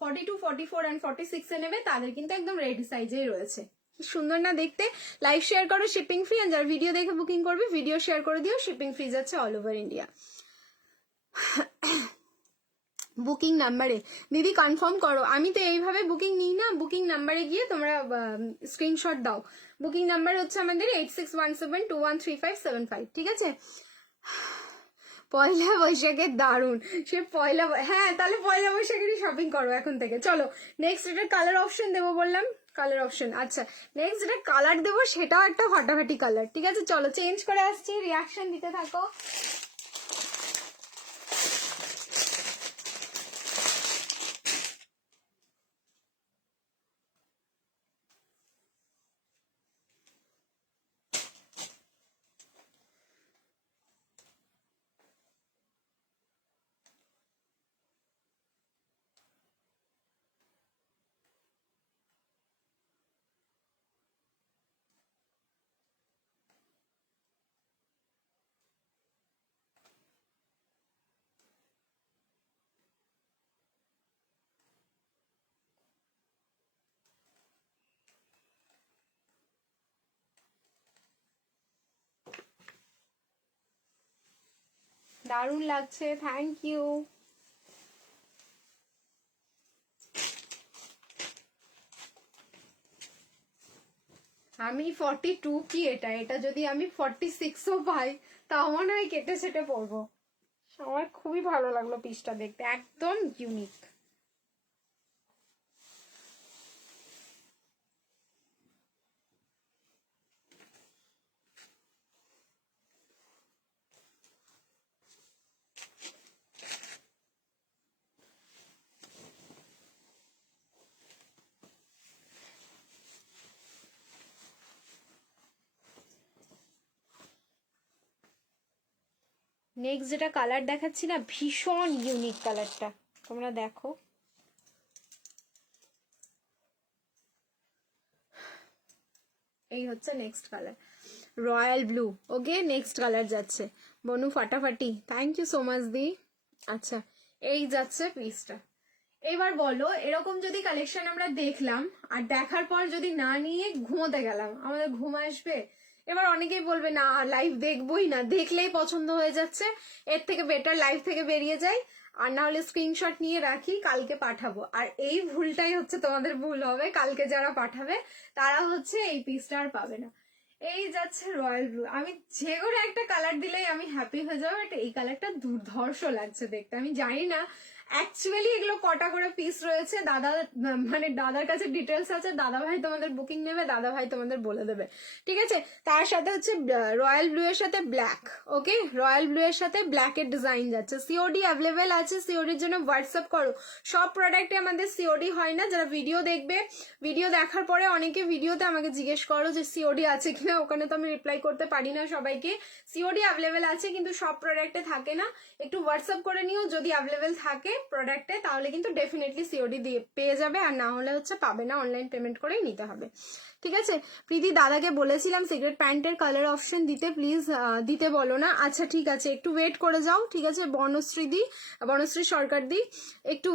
42, 44 অ্যান্ড 46-এ নেবে তাদের কিন্তু একদম রেডি সাইজেই রয়েছে। সুন্দর না দেখতে? লাইভ শেয়ার করো, শিপিং ফ্রি। আর যারা ভিডিও দেখে বুকিং করবে ভিডিও শেয়ার করে দিও, শিপিং ফ্রি যাচ্ছে অল ওভার ইন্ডিয়া। বুকিং নাম্বারে দিদি কনফার্ম করো, আমি তো এইভাবে বুকিং নিই না, বুকিং নাম্বারে গিয়ে তোমরা স্ক্রিনশট দাও। বুকিং নাম্বার হচ্ছে আমাদের 8617213575, ঠিক আছে। পয়লা বৈশাখের দারুণ, সে হ্যাঁ তাহলে পয়লা বৈশাখেরই শপিং করো এখন থেকে। চলো নেক্সট, এটা কালার অপশন দেবো বললাম, কালার অপশন। আচ্ছা নেক্সট যেটা কালার দেবো সেটাও একটা ফাটাফাটি কালার, ঠিক আছে। চলো চেঞ্জ করে আসছি, রিয়াকশন দিতে থাকো। দারুণ লাগছে, থ্যাংক ইউ। আমি 42 কি, এটা যদি আমি 46ও পাই তাও মনে হয় কেটে সেটে পরবো। আমার খুবই ভালো লাগলো পিসটা দেখতে, একদম ইউনিক। নেক্সট যেটা কালার দেখাচ্ছি না, ভীষণ ইউনিক কালারটা, তোমরা দেখো। এই হচ্ছে নেক্সট কালার, রয়্যাল ব্লু। ওকে, নেক্সট কালার যাচ্ছে বনু ফাটাফাটি, থ্যাংক ইউ সো মাচ দি। আচ্ছা, এই যাচ্ছে পিসটা। এবার বলো, এরকম যদি কালেকশন আমরা দেখলাম আর দেখার পর যদি না নিয়ে ঘুমোতে গেলাম, আমাদের ঘুম আসবে? এবার অনেকেই বলবে না লাইভ দেখবোই না, দেখলেই পছন্দ হয়ে যাচ্ছে, এর থেকে বেটার লাইভ থেকে বেরিয়ে যাই, আর না হলে স্ক্রিনশট নিয়ে রাখি, কালকে পাঠাবো। আর এই ভুলটাই হচ্ছে তোমাদের ভুল হবে, কালকে যারা পাঠাবে তারা হচ্ছে এই পিসটা আর পাবে না। এই যাচ্ছে রয়্যাল ব্লু, আমি যে কোনো একটা কালার দিলেই আমি হ্যাপি হয়ে যাবো, বাট এই কালারটা দুর্ধর্ষ লাগছে দেখতে। আমি জানি না অ্যাকচুয়ালি এগুলো কটা করে পিস রয়েছে, দাদা মানে দাদার কাছে ডিটেলস আছে, দাদা ভাই তোমাদের বুকিং নেবে, দাদা ভাই তোমাদের বলে দেবে, ঠিক আছে। তার সাথে হচ্ছে রয়্যাল ব্লু এর সাথে ব্ল্যাক, ওকে, রয়্যাল ব্লু এর সাথে ব্ল্যাক এর ডিজাইন যাচ্ছে। সিওডি অ্যাভেলেবেল আছে, সিওডির জন্য হোয়াটসঅ্যাপ করো। সব প্রোডাক্টে আমাদের সিওডি হয় না, যারা ভিডিও দেখবে, ভিডিও দেখার পরে অনেকে ভিডিওতে আমাকে জিজ্ঞেস করো যে সিওডি আছে কিনা, ওখানে তো আমি রিপ্লাই করতে পারি না সবাইকে। সিওডি অ্যাভেলেবেল আছে কিন্তু সব প্রোডাক্টে থাকে না, একটু হোয়াটসঅ্যাপ করে নিও, যদি অ্যাভেলেবেল থাকে প্রোডাক্টে তাহলে কিন্তু ডেফিনেটলি সিওডি দিয়ে পেয়ে যাবে, আর না হলে হচ্ছে পাবে না, অনলাইন পেমেন্ট করেই নিতে হবে, ঠিক আছে। প্রীতি দাদাকে বলেছিলাম সিগারেট প্যান্টের কালার অপশন দিতে, প্লিজ দিতে বলো না। আচ্ছা ঠিক আছে, একটু ওয়েট করে যাও, ঠিক আছে। বনশ্রী সরকার দি, একটু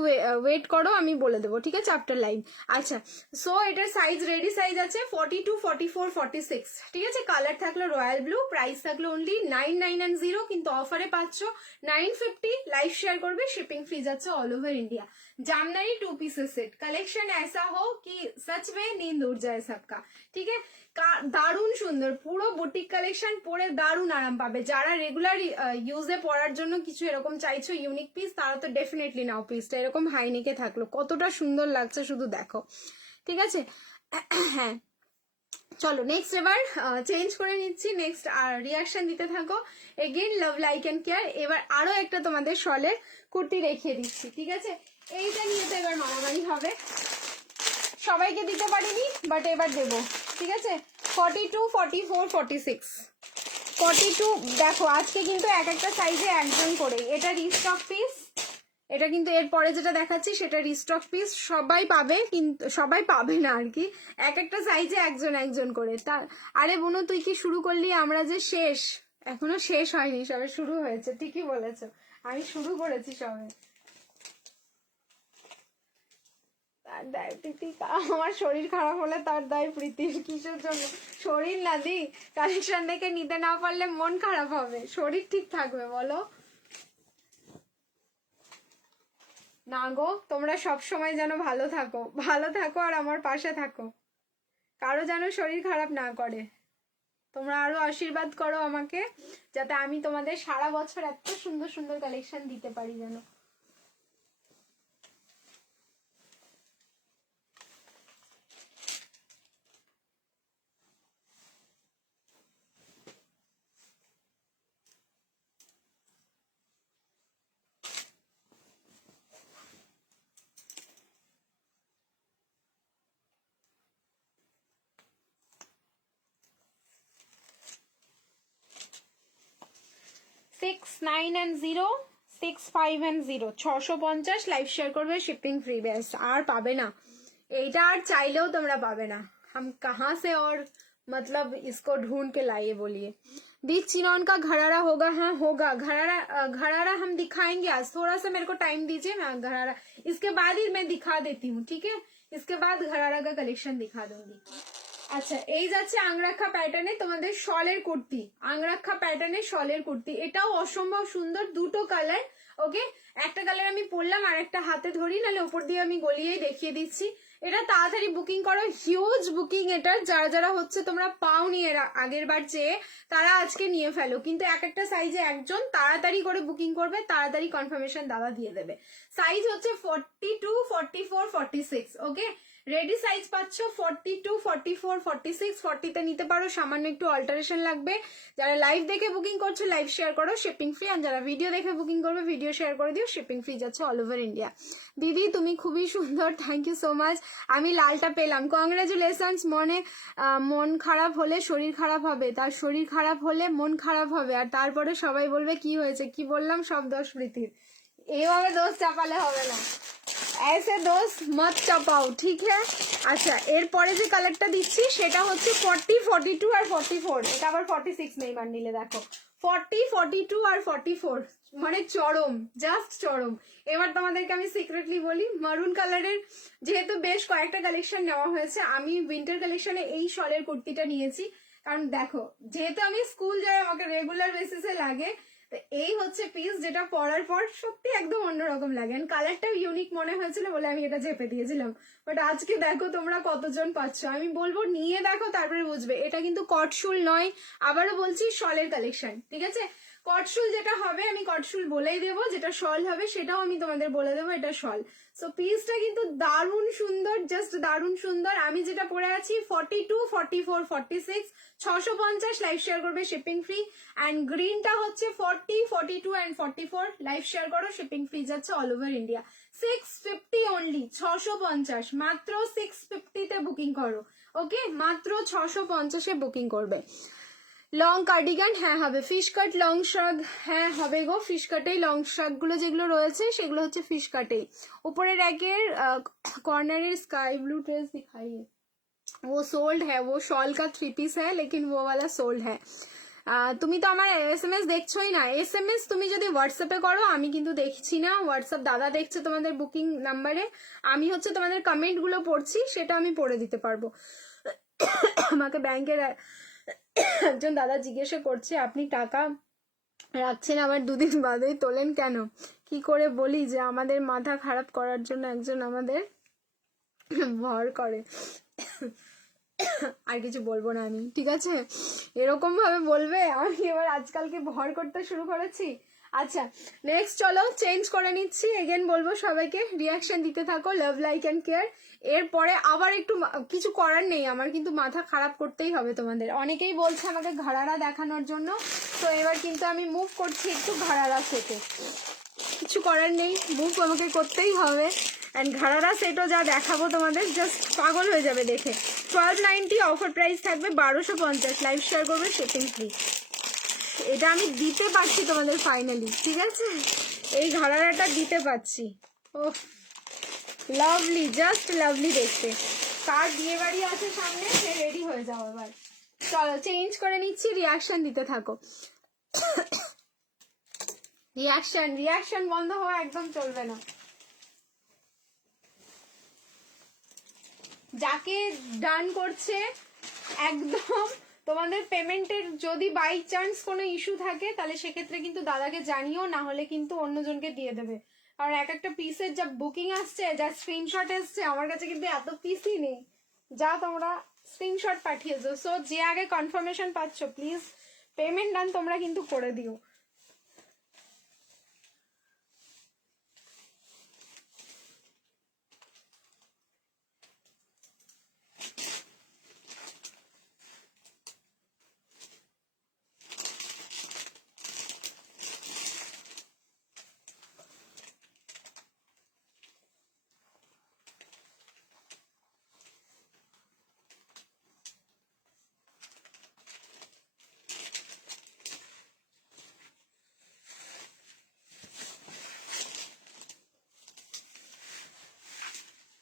ওয়েট করো, আমি বলে দেবো, ঠিক আছে, আফটার লাইভ। আচ্ছা, সো এটার সাইজ, রেডি সাইজ আছে 42, 44, 46, ঠিক আছে। কালার থাকলো রয়্যাল ব্লু, প্রাইস থাকলো অনলি 990, কিন্তু অফারে পাচ্ছ 950। লাইভ শেয়ার করবে, শিপিং ফ্রি যাচ্ছে অল ওভার इंडिया। जामनरी 2 पीसेस सेट, कलेक्शन ऐसा हो कि सच में नींद उड़ जाए सबका, ঠিক আছে। দারুণ সুন্দর পুরো বুটিক কালেকশন, পরে দারুণ আরাম পাবে। যারা রেগুলার ইউজে পরার জন্য কিছু এরকম চাইছো ইউনিক পিস, তারা তো ডেফিনেটলি নাও পিসটা। এরকম হাইনেকে থাকলো, কতটা সুন্দর লাগছে শুধু দেখো, ঠিক আছে। হ্যাঁ, চলো নেক্সট এবার চেঞ্জ করে নিচ্ছি, নেক্সট আর রিয়াকশন দিতে থাকো। Again love like and care. এবার আরো একটা তোমাদের শলের কুর্তি দেখিয়ে দিচ্ছি, ঠিক আছে। এইটা নিয়ে তো এবার মারামারি হবে, সবাইকে দিতে পারিনি বাট এবার দেবো, ঠিক আছে। 42, 44, 46, 42। দেখো আজকে কিন্তু এক একটা সাইজে একজন করে, এটা রিস্টক পিস, এটা কিন্তু এরপরে যেটা দেখাচ্ছি সেটা রিস্টক পিস, সবাই পাবে কিন্তু সবাই পাবে না আর কি, এক একটা সাইজে একজন একজন করে। তা আরে বোনো তুই কি শুরু করলি, আমরা যে শেষ, এখনো শেষ হয়নি, সবে শুরু হয়েছে, ঠিকই বলেছো, আমি শুরু করেছি সবে। তার দায় প্রীতি, আমার শরীর খারাপ হলে তার দায় প্রীতির, কিসের জন্য? শরীর না দি, কালেকশন দেখে নিতে না পারলে মন খারাপ হবে, শরীর ঠিক থাকবে বলো না গো। তোমরা সব সময় যেন ভালো থাকো, ভালো থাকো আর আমার পাশে থাকো, কারো যেন শরীর খারাপ না করে। তোমরা আরো আশীর্বাদ করো আমাকে, যাতে আমি তোমাদের সারা বছর এত সুন্দর সুন্দর কালেকশন দিতে পারি যেন। Six 9 and 0, 6 5 and 0, 650 live share করবে, শিপিং ফ্রি, ব্যাস আর পাবে না। এইটা আর চাইলেও তোমরা পাবে না, हम कहाँ से और मतलब इसको ढूंढ के लाइए बोलिए। बीच चिनौन का घरारा होगा? हाँ होगा घरारा, घरारा हम दिखाएंगे आज, थोड़ा सा मेरे को टाइम दीजिए, मैं घरारा इसके बाद ही मैं दिखा देती हूँ, ठीक है, इसके बाद घरारा का कलेक्शन दिखा दूंगी। আচ্ছা, এই যাচ্ছে আংরাখা প্যাটার্নে তোমাদের শলের কুর্তি, আংরাখা প্যাটার্নে শলের কুর্তি, এটাও অসম্ভব সুন্দর, দুটো কালার, ওকে। একটা কালার আমি পরলাম আর একটা হাতে ধরি, নাহলে উপর দিয়ে আমি গলিয়েই দেখিয়ে দিচ্ছি। এটা তাড়াতাড়ি বুকিং করো, হিউজ বুকিং এটা, যারা যারা হচ্ছে তোমরা পাওনি এর আগের বার চেয়ে, তারা আজকে নিয়ে ফেলো, কিন্তু এক একটা সাইজে একজন, তাড়াতাড়ি করে বুকিং করবে, তাড়াতাড়ি কনফার্মেশন দাদা দিয়ে দেবে। সাইজ হচ্ছে 42, 44, 46, ওকে। রেডি সাইজ পাচ্ছ 42, 44, 46, 40তে নিতে পারো, সামান্য একটু অল্টারেশন লাগবে। যারা লাইভ দেখে বুকিং করছো লাইভ শেয়ার করো, শিপিং ফ্রি। আর যারা ভিডিও দেখে বুকিং করবে ভিডিও শেয়ার করে দিও, শিপিং ফ্রি যাচ্ছে অল ওভার ইন্ডিয়া। দিদি তুমি খুবই সুন্দর, থ্যাংক ইউ সো মাচ। আমি লালটা পেলাম, কংগ্রাচুলেশনস। মন খারাপ হলে শরীর খারাপ হবে, তার শরীর খারাপ হলে মন খারাপ হবে, আর তারপরে সবাই বলবে কি হয়েছে, কি বললাম, সব দোষ প্রীতির। এইভাবে দোষ চাপালে হবে না, ऐसे दोष मत চাপাও, ঠিক হ্যাঁ। আচ্ছা, এরপরে যে কালারটা দিচ্ছি সেটা হচ্ছে 40, 42 আর 44। এটা আবার 46 নেই বান্ডিলে, দেখো 40, 42 আর 44, মানে চরম, জাস্ট চরম। এবার তোমাদেরকে আমি সিক্রেটলি বলি, মারুন কালারের যেহেতু বেশ কয়েকটা কালেকশন নেওয়া হয়েছে, আমি উইন্টার কালেকশনে এই শলের কুর্তিটা নিয়েছি। কারণ দেখো, যেহেতু আমি স্কুল যাই, আমাকে রেগুলার বেসিসে লাগে, তো এই হচ্ছে পিস যেটা পরার পর সত্যি একদম অন্যরকম লাগে। কালারটাও ইউনিক মনে হয়েছিল বলে আমি এটা চেপে দিয়েছিলাম। বাট আজকে দেখো তোমরা কতজন পাচ্ছ, আমি বলবো নিয়ে দেখো তারপরে বুঝবে। এটা কিন্তু কটশুল নয়, আবারও বলছি শলের কালেকশন, ঠিক আছে। কটশুল যেটা হবে আমি কটশুল বলেই দেবো, যেটা শল হবে সেটাও আমি তোমাদের বলে দেবো এটা শল। সো পিসটা কিন্তু দারুণ সুন্দর, জাস্ট দারুণ সুন্দর। আমি যেটা পরে আছি 42, 44, 46, 650, লাইভ শেয়ার করবে, শিপিং ফ্রি। অ্যান্ড গ্রিনটা হচ্ছে 40, 42 অ্যান্ড 44, লাইভ শেয়ার করো, শিপিং ফ্রি যাচ্ছে অল ওভার ইন্ডিয়া। 650 অনলি, 650, মাত্র 650-তে বুকিং করো। ওকে, মাত্র 650-এ বুকিং করবে। লং কার্ডিগান হ্যাঁ হবে, ফিশ কাট লং শার্ট হ্যাঁ হবে গো, ফিশ কাটেই লং শার্ট গুলো যেগুলো রয়েছে সেগুলো হচ্ছে ফিশ কাটেই। উপরের র্যাকের कॉर्नर स्काई ब्लू ड्रेस दिखाई है, वो सोल्ड है, वो शॉल का 3 पीस है लेकिन वो वाला सोल्ड है। তুমি তো আমার SMS দেখছোই না, SMS তুমি যদি হোয়াটসঅ্যাপে করো, আমি কিন্তু দেখছি না, হোয়াটসঅ্যাপ দাদা দেখছে তোমাদের বুকিং নাম্বারে। আমি হচ্ছে তোমাদের কমেন্ট গুলো পড়ছি, সেটা আমি পড়ে দিতে পারবো। আমাকে ব্যাংকের একজন দাদা জিজ্ঞাসা করছে আপনি টাকা রাখছেন আবার দুদিন বাদেই তোলেন কেন? কি করে বলি যে আমাদের মাথা খারাপ করার জন্য একজন আমাদের ভর করে। আর কিছু বলবো না আমি, ঠিক আছে। এরকম ভাবে বলবে, আমি এবার আজকালকে ভর করতে শুরু করেছি। আচ্ছা, নেক্সট চলো চেঞ্জ করে নিচ্ছি। এগেন বলবো সবাইকে রিয়াকশন দিতে থাকো, লাভ লাইক অ্যান্ড কেয়ার। এরপরে আবার একটু কিছু করার নেই, আমার কিন্তু মাথা খারাপ করতেই হবে তোমাদের। অনেকেই বলছে আমাকে ঘাড়ারা দেখানোর জন্য, তো এবার কিন্তু আমি মুভ করছি একটু ঘাড়ারা সেটে, কিছু করার নেই, মুভ আমাকে করতেই হবে। অ্যান্ড ঘাড়ারা সেটও যা দেখাবো তোমাদের, জাস্ট পাগল হয়ে যাবে দেখে। 1290 অফার প্রাইস থাকবে, 1250, লাইভ শেয়ার করবে, শিপিং ফ্রি। এটা আমি দিতে পারছি তোমাদের ফাইনালি, ঠিক আছে, এই ঘাড়ারাটা দিতে পারছি। ও লাভলি, জাস্ট লাভলি দেখতে। কার বিয়ে বাড়ি আছে সামনে, সে রেডি হয়ে যাও এবার। চলো চেঞ্জ করে নিচ্ছি, রিয়াকশন দিতে থাকো। রিয়াকশন বন্ধ হওয়া একদম চলবে না। যাকে ডান করছে একদম, তোমাদের পেমেন্টের যদি বাই চান্স কোনো ইস্যু থাকে তাহলে সেক্ষেত্রে কিন্তু দাদাকে জানিও, না হলে কিন্তু অন্যজনকে দিয়ে দেবে। কারণ এক একটা পিসের যা বুকিং আসছে, যা স্ক্রিনশট এসছে, আমার কাছে কিন্তু এত পিসই নেই যা তোমরা স্ক্রিনশট পাঠিয়েছো। সো যে আগে কনফার্মেশন পাচ্ছ প্লিজ পেমেন্ট ডান তোমরা কিন্তু করে দিও।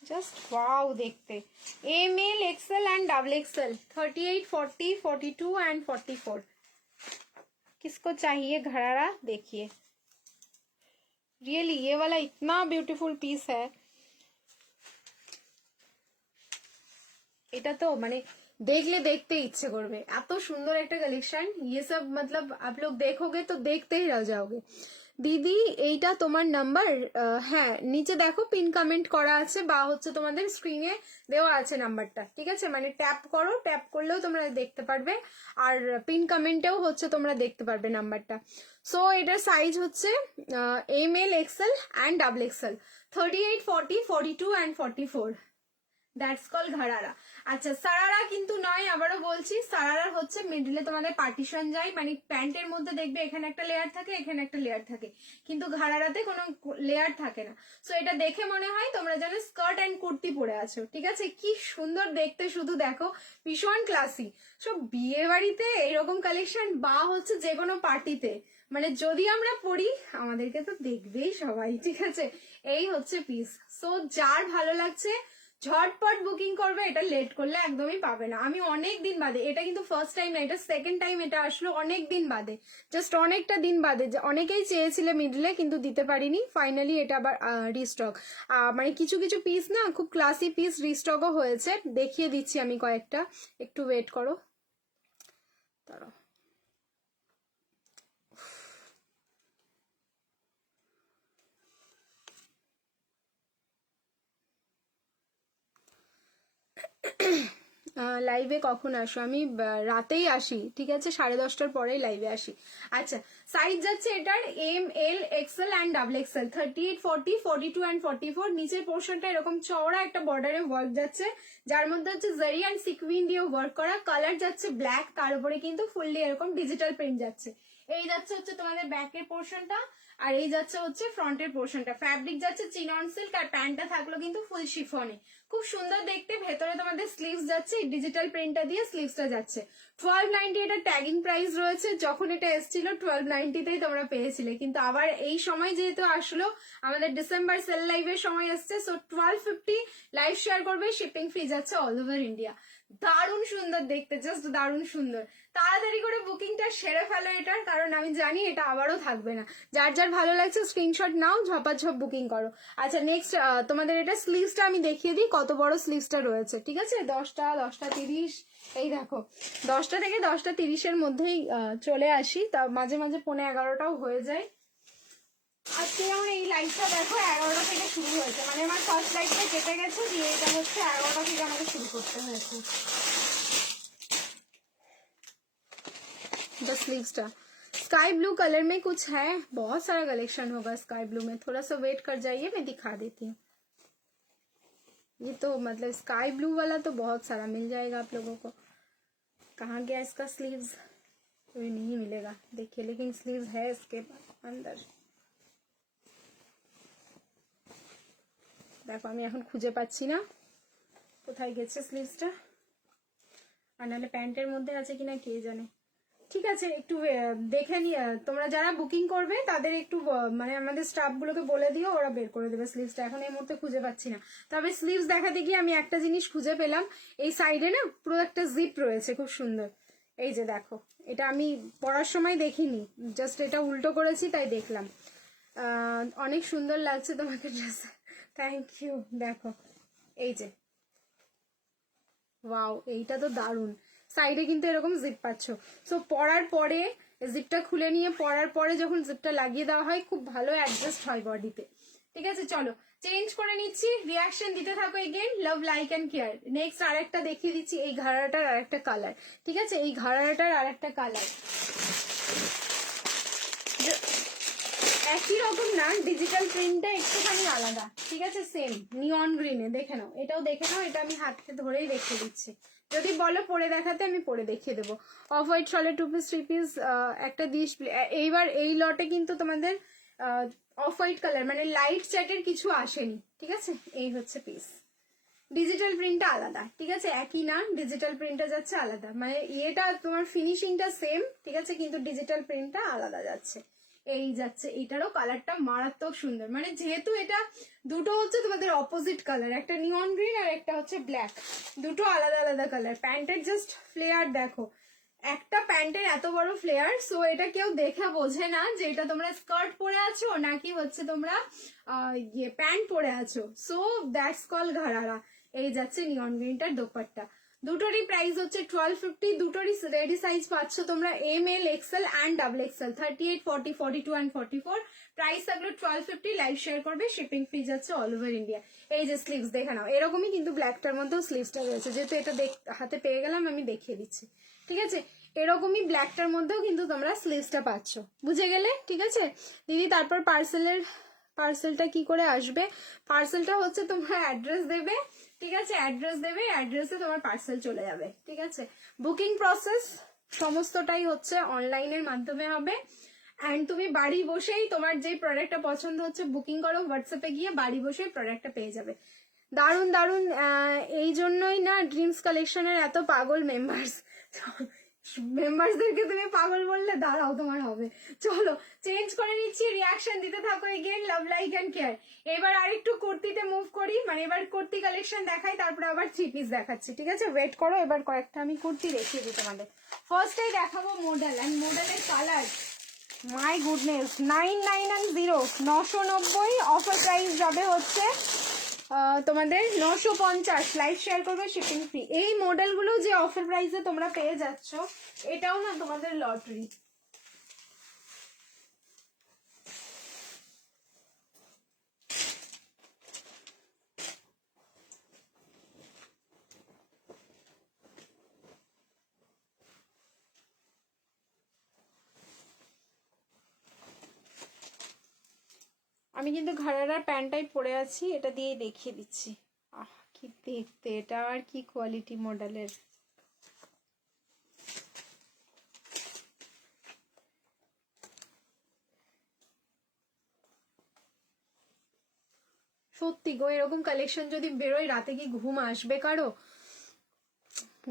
জাস্ট ওয়াও দেখতে। M L XL and double XL 38, 40, 42 and 44। किसको चाहिए घरारा? देखिए रियली ये वाला इतना ब्यूटीफुल पीस है। এটা তো মানে দেখলে দেখতে ইচ্ছে করবে, এত সুন্দর একটা কালেকশন। ये सब मतलब आप लोग देखोगे तो देखते ही रह जाओगे। দিদি এইটা তোমার নাম্বার? হ্যাঁ, নিচে দেখো পিন কমেন্ট করা আছে, বা হচ্ছে তোমাদের স্ক্রিনে দেওয়া আছে নাম্বারটা, ঠিক আছে। মানে ট্যাপ করো, ট্যাপ করলেও তোমরা দেখতে পারবে, আর পিন কমেন্টেও হচ্ছে তোমরা দেখতে পারবে নাম্বারটা। সো এটার সাইজ হচ্ছে M L, XL and double XL, 38, 40, 42 and 44। That's call ঘাড়ারা। আচ্ছা সারারা কিন্তু নয়, আবারও বলছি, সারারা হচ্ছে মিডলে তোমাদের পার্টিশন যায়, মানে প্যান্টের মধ্যে দেখবে এখানে একটা লেয়ার থাকে, এখানে একটা লেয়ার থাকে, কিন্তু ঘাড়ারাতে কোনো লেয়ার থাকে না। সো এটা দেখে মনে হয় তোমরা যেন স্কার্ট অ্যান্ড কুর্তি পরে আছো। ঠিক আছে, কি সুন্দর দেখতে, শুধু দেখো, ভীষণ ক্লাসি। সব বিয়ে বাড়িতে এরকম কালেকশন বা হচ্ছে যে কোনো পার্টিতে, মানে যদি আমরা পড়ি আমাদেরকে তো দেখবেই সবাই। ঠিক আছে, এই হচ্ছে পিস। সো যার ভালো লাগছে ঝটপট বুকিং করবে, এটা লেট করলে একদমই পাবে না। আমি অনেক দিন বাদে, এটা কিন্তু ফার্স্ট টাইম না, এটা সেকেন্ড টাইম এটা আসলো অনেক দিন বাদে, জাস্ট অনেকটা দিন বাদে। অনেকেই চেয়েছিলে মিডলে কিন্তু দিতে পারিনি, ফাইনালি এটা আবার রিস্টক। মানে কিছু কিছু পিস না খুব ক্লাসি পিস রিস্টকও হয়েছে, দেখিয়ে দিচ্ছি আমি কয়েকটা, একটু ওয়েট করো। দাঁড়াও, লাইভে কখন আসো? আমি রাতেই আসি, ঠিক আছে, 10:30টার পরেই লাইভে আসি। আচ্ছা, সাইজ যাচ্ছে এটার M, L, XL and double XL, 38, 40, 42 and 44। নিচের পোর্শনটা এরকম চওড়া একটা বর্ডারে ওয়ার্ক যাচ্ছে, যার মধ্যে হচ্ছে জারি অ্যান্ড সিকুইন দিয়ে ওয়ার্ক করা। কালার যাচ্ছে ব্ল্যাক, তার উপরে কিন্তু ফুললি এরকম ডিজিটাল প্রিন্ট যাচ্ছে। এই যাচ্ছে হচ্ছে তোমাদের ব্যাকের পোর্শনটা, আর এই যাচ্ছে হচ্ছে ফ্রন্টের পোর্শনটা। ফ্যাব্রিক যাচ্ছে চিনন সিল্ক, আর প্যান্টটা থাকলো কিন্তু ফুল শিফনে, খুব সুন্দর দেখতে। ভেতরে তোমাদের স্লিভস যাচ্ছে ডিজিটাল প্রিন্টটা দিয়ে, স্লিভসটা যাচ্ছে 1290। এটা ট্যাগিং প্রাইস রয়েছে, যখন এটা এসেছিল 1290তেই তোমরা পেয়েছিলে, কিন্তু আবার এই সময় যেহেতু আসলো, আমাদের ডিসেম্বর সেল লাইভের সময় আসছে, সো 1250 লাইভ শেয়ার করবে, শিপিং ফ্রি যাচ্ছে অল ওভার ইন্ডিয়া। দারুণ সুন্দর দেখতে, জাস্ট দারুণ সুন্দর। তাড়াতাড়ি করে বুকিংটা সেরে ফেলো এটার, কারণ আমি জানি এটা আবারও থাকবে না। যার যার ভালো লাগছে স্ক্রিনশট নাও, ঝপাঝপ বুকিং করো। আচ্ছা নেক্সট তোমাদের এটা স্লিভসটা আমি দেখিয়ে দিই, কত বড় স্লিভসটা রয়েছে। ঠিক আছে, 10টা 10টা 30, এই দেখো 10টা থেকে 10টা 30-এর মধ্যেই চলে আসি, তা মাঝে মাঝে 11:30টাও হয়ে যায়। আজকে আমার এই লাইভটা দেখো 11টা থেকে শুরু হয়েছে, মানে আমার ফার্স্ট লাইভটা কেটে গেছে, দিয়ে এটা হচ্ছে 11টা থেকে আমাকে শুরু করতে হয়েছে। द स्लीव्सটা स्काई ब्लू कलर में कुछ है, बहुत सारा कलेक्शन होगा स्काई ब्लू में, थोड़ा सा वेट कर जाइए, मैं दिखा देती हूँ। ये तो मतलब स्काई ब्लू वाला तो बहुत सारा मिल जाएगा आप लोगों को। कहाँ गया इसका स्लीव्स? कोई नहीं मिलेगा, देखिए, लेकिन स्लीव्स है इसके अंदर। দেখো আমি এখন খুঁজে পাচ্ছি না কোথায় গেছে স্লিভসটা, আর নাহলে প্যান্টের মধ্যে আছে কিনা কে জানে। ঠিক আছে, একটু দেখে নি, তোমরা যারা বুকিং করবে তাদের একটু মানে আমাদের স্টাফ গুলোকে বলে দিও, ওরা বের করে দেবে স্লিভসটা। এখন এই মুহূর্তে খুঁজে পাচ্ছি না, তবে স্লিভস দেখাতে গিয়ে আমি একটা জিনিস খুঁজে পেলাম। এই সাইডে না পুরো একটা জিপ রয়েছে, খুব সুন্দর। এই যে দেখো, এটা আমি পরার সময় দেখিনি, জাস্ট এটা উল্টো করেছি তাই দেখলাম। অনেক সুন্দর লাগছে তোমাকে ড্রেস, থ্যাংক ইউ। দেখো এই যে, ওয়াও, এইটা তো দারুণ। সাইডে কিন্তু এরকম জিপ পাচ্ছ, সো পরার পরে জিপটা খুলে নিয়ে পরার পরে যখন জিপটা লাগিয়ে দেওয়া হয় খুব ভালো অ্যাডজাস্ট হয় বডিতে। ঠিক আছে, চলো চেঞ্জ করে নিচ্ছি, রিয়াকশন দিতে থাকো। Again love like and care. Next আরেকটা দেখিয়ে দিচ্ছি, এই ঘাড়াটার আরেকটা কালার। ঠিক আছে, এই ঘাড়াটার আরেকটা কালার একই রকম না, ডিজিটাল প্রিন্টটা একটুখানি আলাদা। ঠিক আছে, সেম নিয়ন গ্রিনে, দেখে নাও, এটাও দেখে নাও, এটা আমি হাতে ধরেই দেখিয়ে দিচ্ছি। যদি বলো পরে দেখাতে আমি পরে দেখিয়ে দেবো। অফ হোয়াইট শলের 2 পিস 3 পিস একটা দিস। এইবার এই লটে কিন্তু তোমাদের অফ হোয়াইট কালার মানে লাইট চ্যাটের কিছু আসেনি। ঠিক আছে, এই হচ্ছে পিস। ডিজিটাল প্রিন্টটা আলাদা, ঠিক আছে, একই না, ডিজিটাল প্রিন্টটা যাচ্ছে আলাদা, মানে ইয়েটা তোমার ফিনিশিংটা সেম, ঠিক আছে, কিন্তু ডিজিটাল প্রিন্টটা আলাদা যাচ্ছে। এই যাচ্ছে, এইটারও কালারটা মারাত্মক সুন্দর, মানে যেহেতু এটা দুটো হচ্ছে তোমাদের অপোজিট কালার, একটা নিয়ন গ্রিন আর একটা হচ্ছে ব্ল্যাক, দুটো আলাদা আলাদা কালার। প্যান্টের জাস্ট ফ্লেয়ার দেখো, একটা প্যান্টের এত বড় ফ্লেয়ার, সো এটা কেউ দেখে বোঝে না যে এটা তোমরা স্কার্ট পরে আছো নাকি হচ্ছে তোমরা প্যান্ট পরে আছো। সো দ্যাটস কল ঘাড়ারা। এই যাচ্ছে নিয়ন গ্রিনটার দোপাট্টা, দুটোরই প্রাইস হচ্ছে 1250। দুটোরই রেডি সাইজ পাচ্ছ তোমরা M, L, XL and double XL, 38, 40, 42 and 44। Price থাকলো 1250, লাইভ শেয়ার করবে, শিপিং ফি যাচ্ছে অল ওভার ইন্ডিয়া। এই যে স্লিভস দেখে নাও, এরকমই কিন্তু ব্ল্যাকটার মধ্যেও স্লিভসটা রয়েছে, যেহেতু এটা হাতে পেয়ে গেলাম আমি দেখিয়ে দিচ্ছি। ঠিক আছে, এরকমই ব্ল্যাকটার মধ্যেও কিন্তু তোমরা স্লিভসটা পাচ্ছ, বুঝে গেলে? ঠিক আছে দিদি, তারপর পার্সেলের পার্সেলটা কি করে আসবে? পার্সেলটা হচ্ছে তোমার অ্যাড্রেস দেবে, ঠিক আছে, অ্যাড্রেস দেবে, অ্যাড্রেসে তোমার পার্সেল চলে যাবে, ঠিক আছে। বুকিং প্রসেস সমস্তটাই হচ্ছে অনলাইনের মাধ্যমে হবে। অ্যান্ড তুমি বাড়ি বসেই তোমার যে প্রোডাক্টটা পছন্দ হচ্ছে বুকিং করো, হোয়াটসঅ্যাপে গিয়ে বাড়ি বসেই প্রোডাক্টটা পেয়ে যাবে। দারুণ দারুণ, এই জন্যই না ড্রিমস কালেকশনের এত পাগল মেম্বার্স। মেম্বার্সদেরকে তুমি পাগল বললে দাঁড়াও তোমার হবে। চলো চেঞ্জ করে নিচ্ছি, রিয়াকশন দিতে থাকো again, love like and care. এবার আরেকটু কুর্তিতে মুভ করি, মানে এবার কুর্তি কালেকশন দেখাই, তারপরে আবার 3 পিস দেখাচ্ছি, ঠিক আছে। ওয়েট করো, এবার কয়েকটা আমি কুর্তি দেখিয়ে দিই তোমাদের। ফার্স্টেই দেখাবো মডেল, অ্যান্ড মডেলের colour my goodness 9990, 990, offer price যাবে হচ্ছে তোমাদের 950, লাইভ শেয়ার করবে, শিপিং ফ্রি। এই মডেলগুলো যে অফার প্রাইসে তোমরা পেয়ে যাচ্ছ, এটাও না তোমাদের লটারি। আমি কিন্তু ঘাড়ার প্যান্টটাই পরে আছি, এটা দিয়ে দেখিয়ে দিচ্ছি। আহ কি দেখতে, এটা আর কি কোয়ালিটি মডেলের। সত্যি গো, এরকম কালেকশন যদি বেরোয় রাতে কি ঘুম আসবে কারো?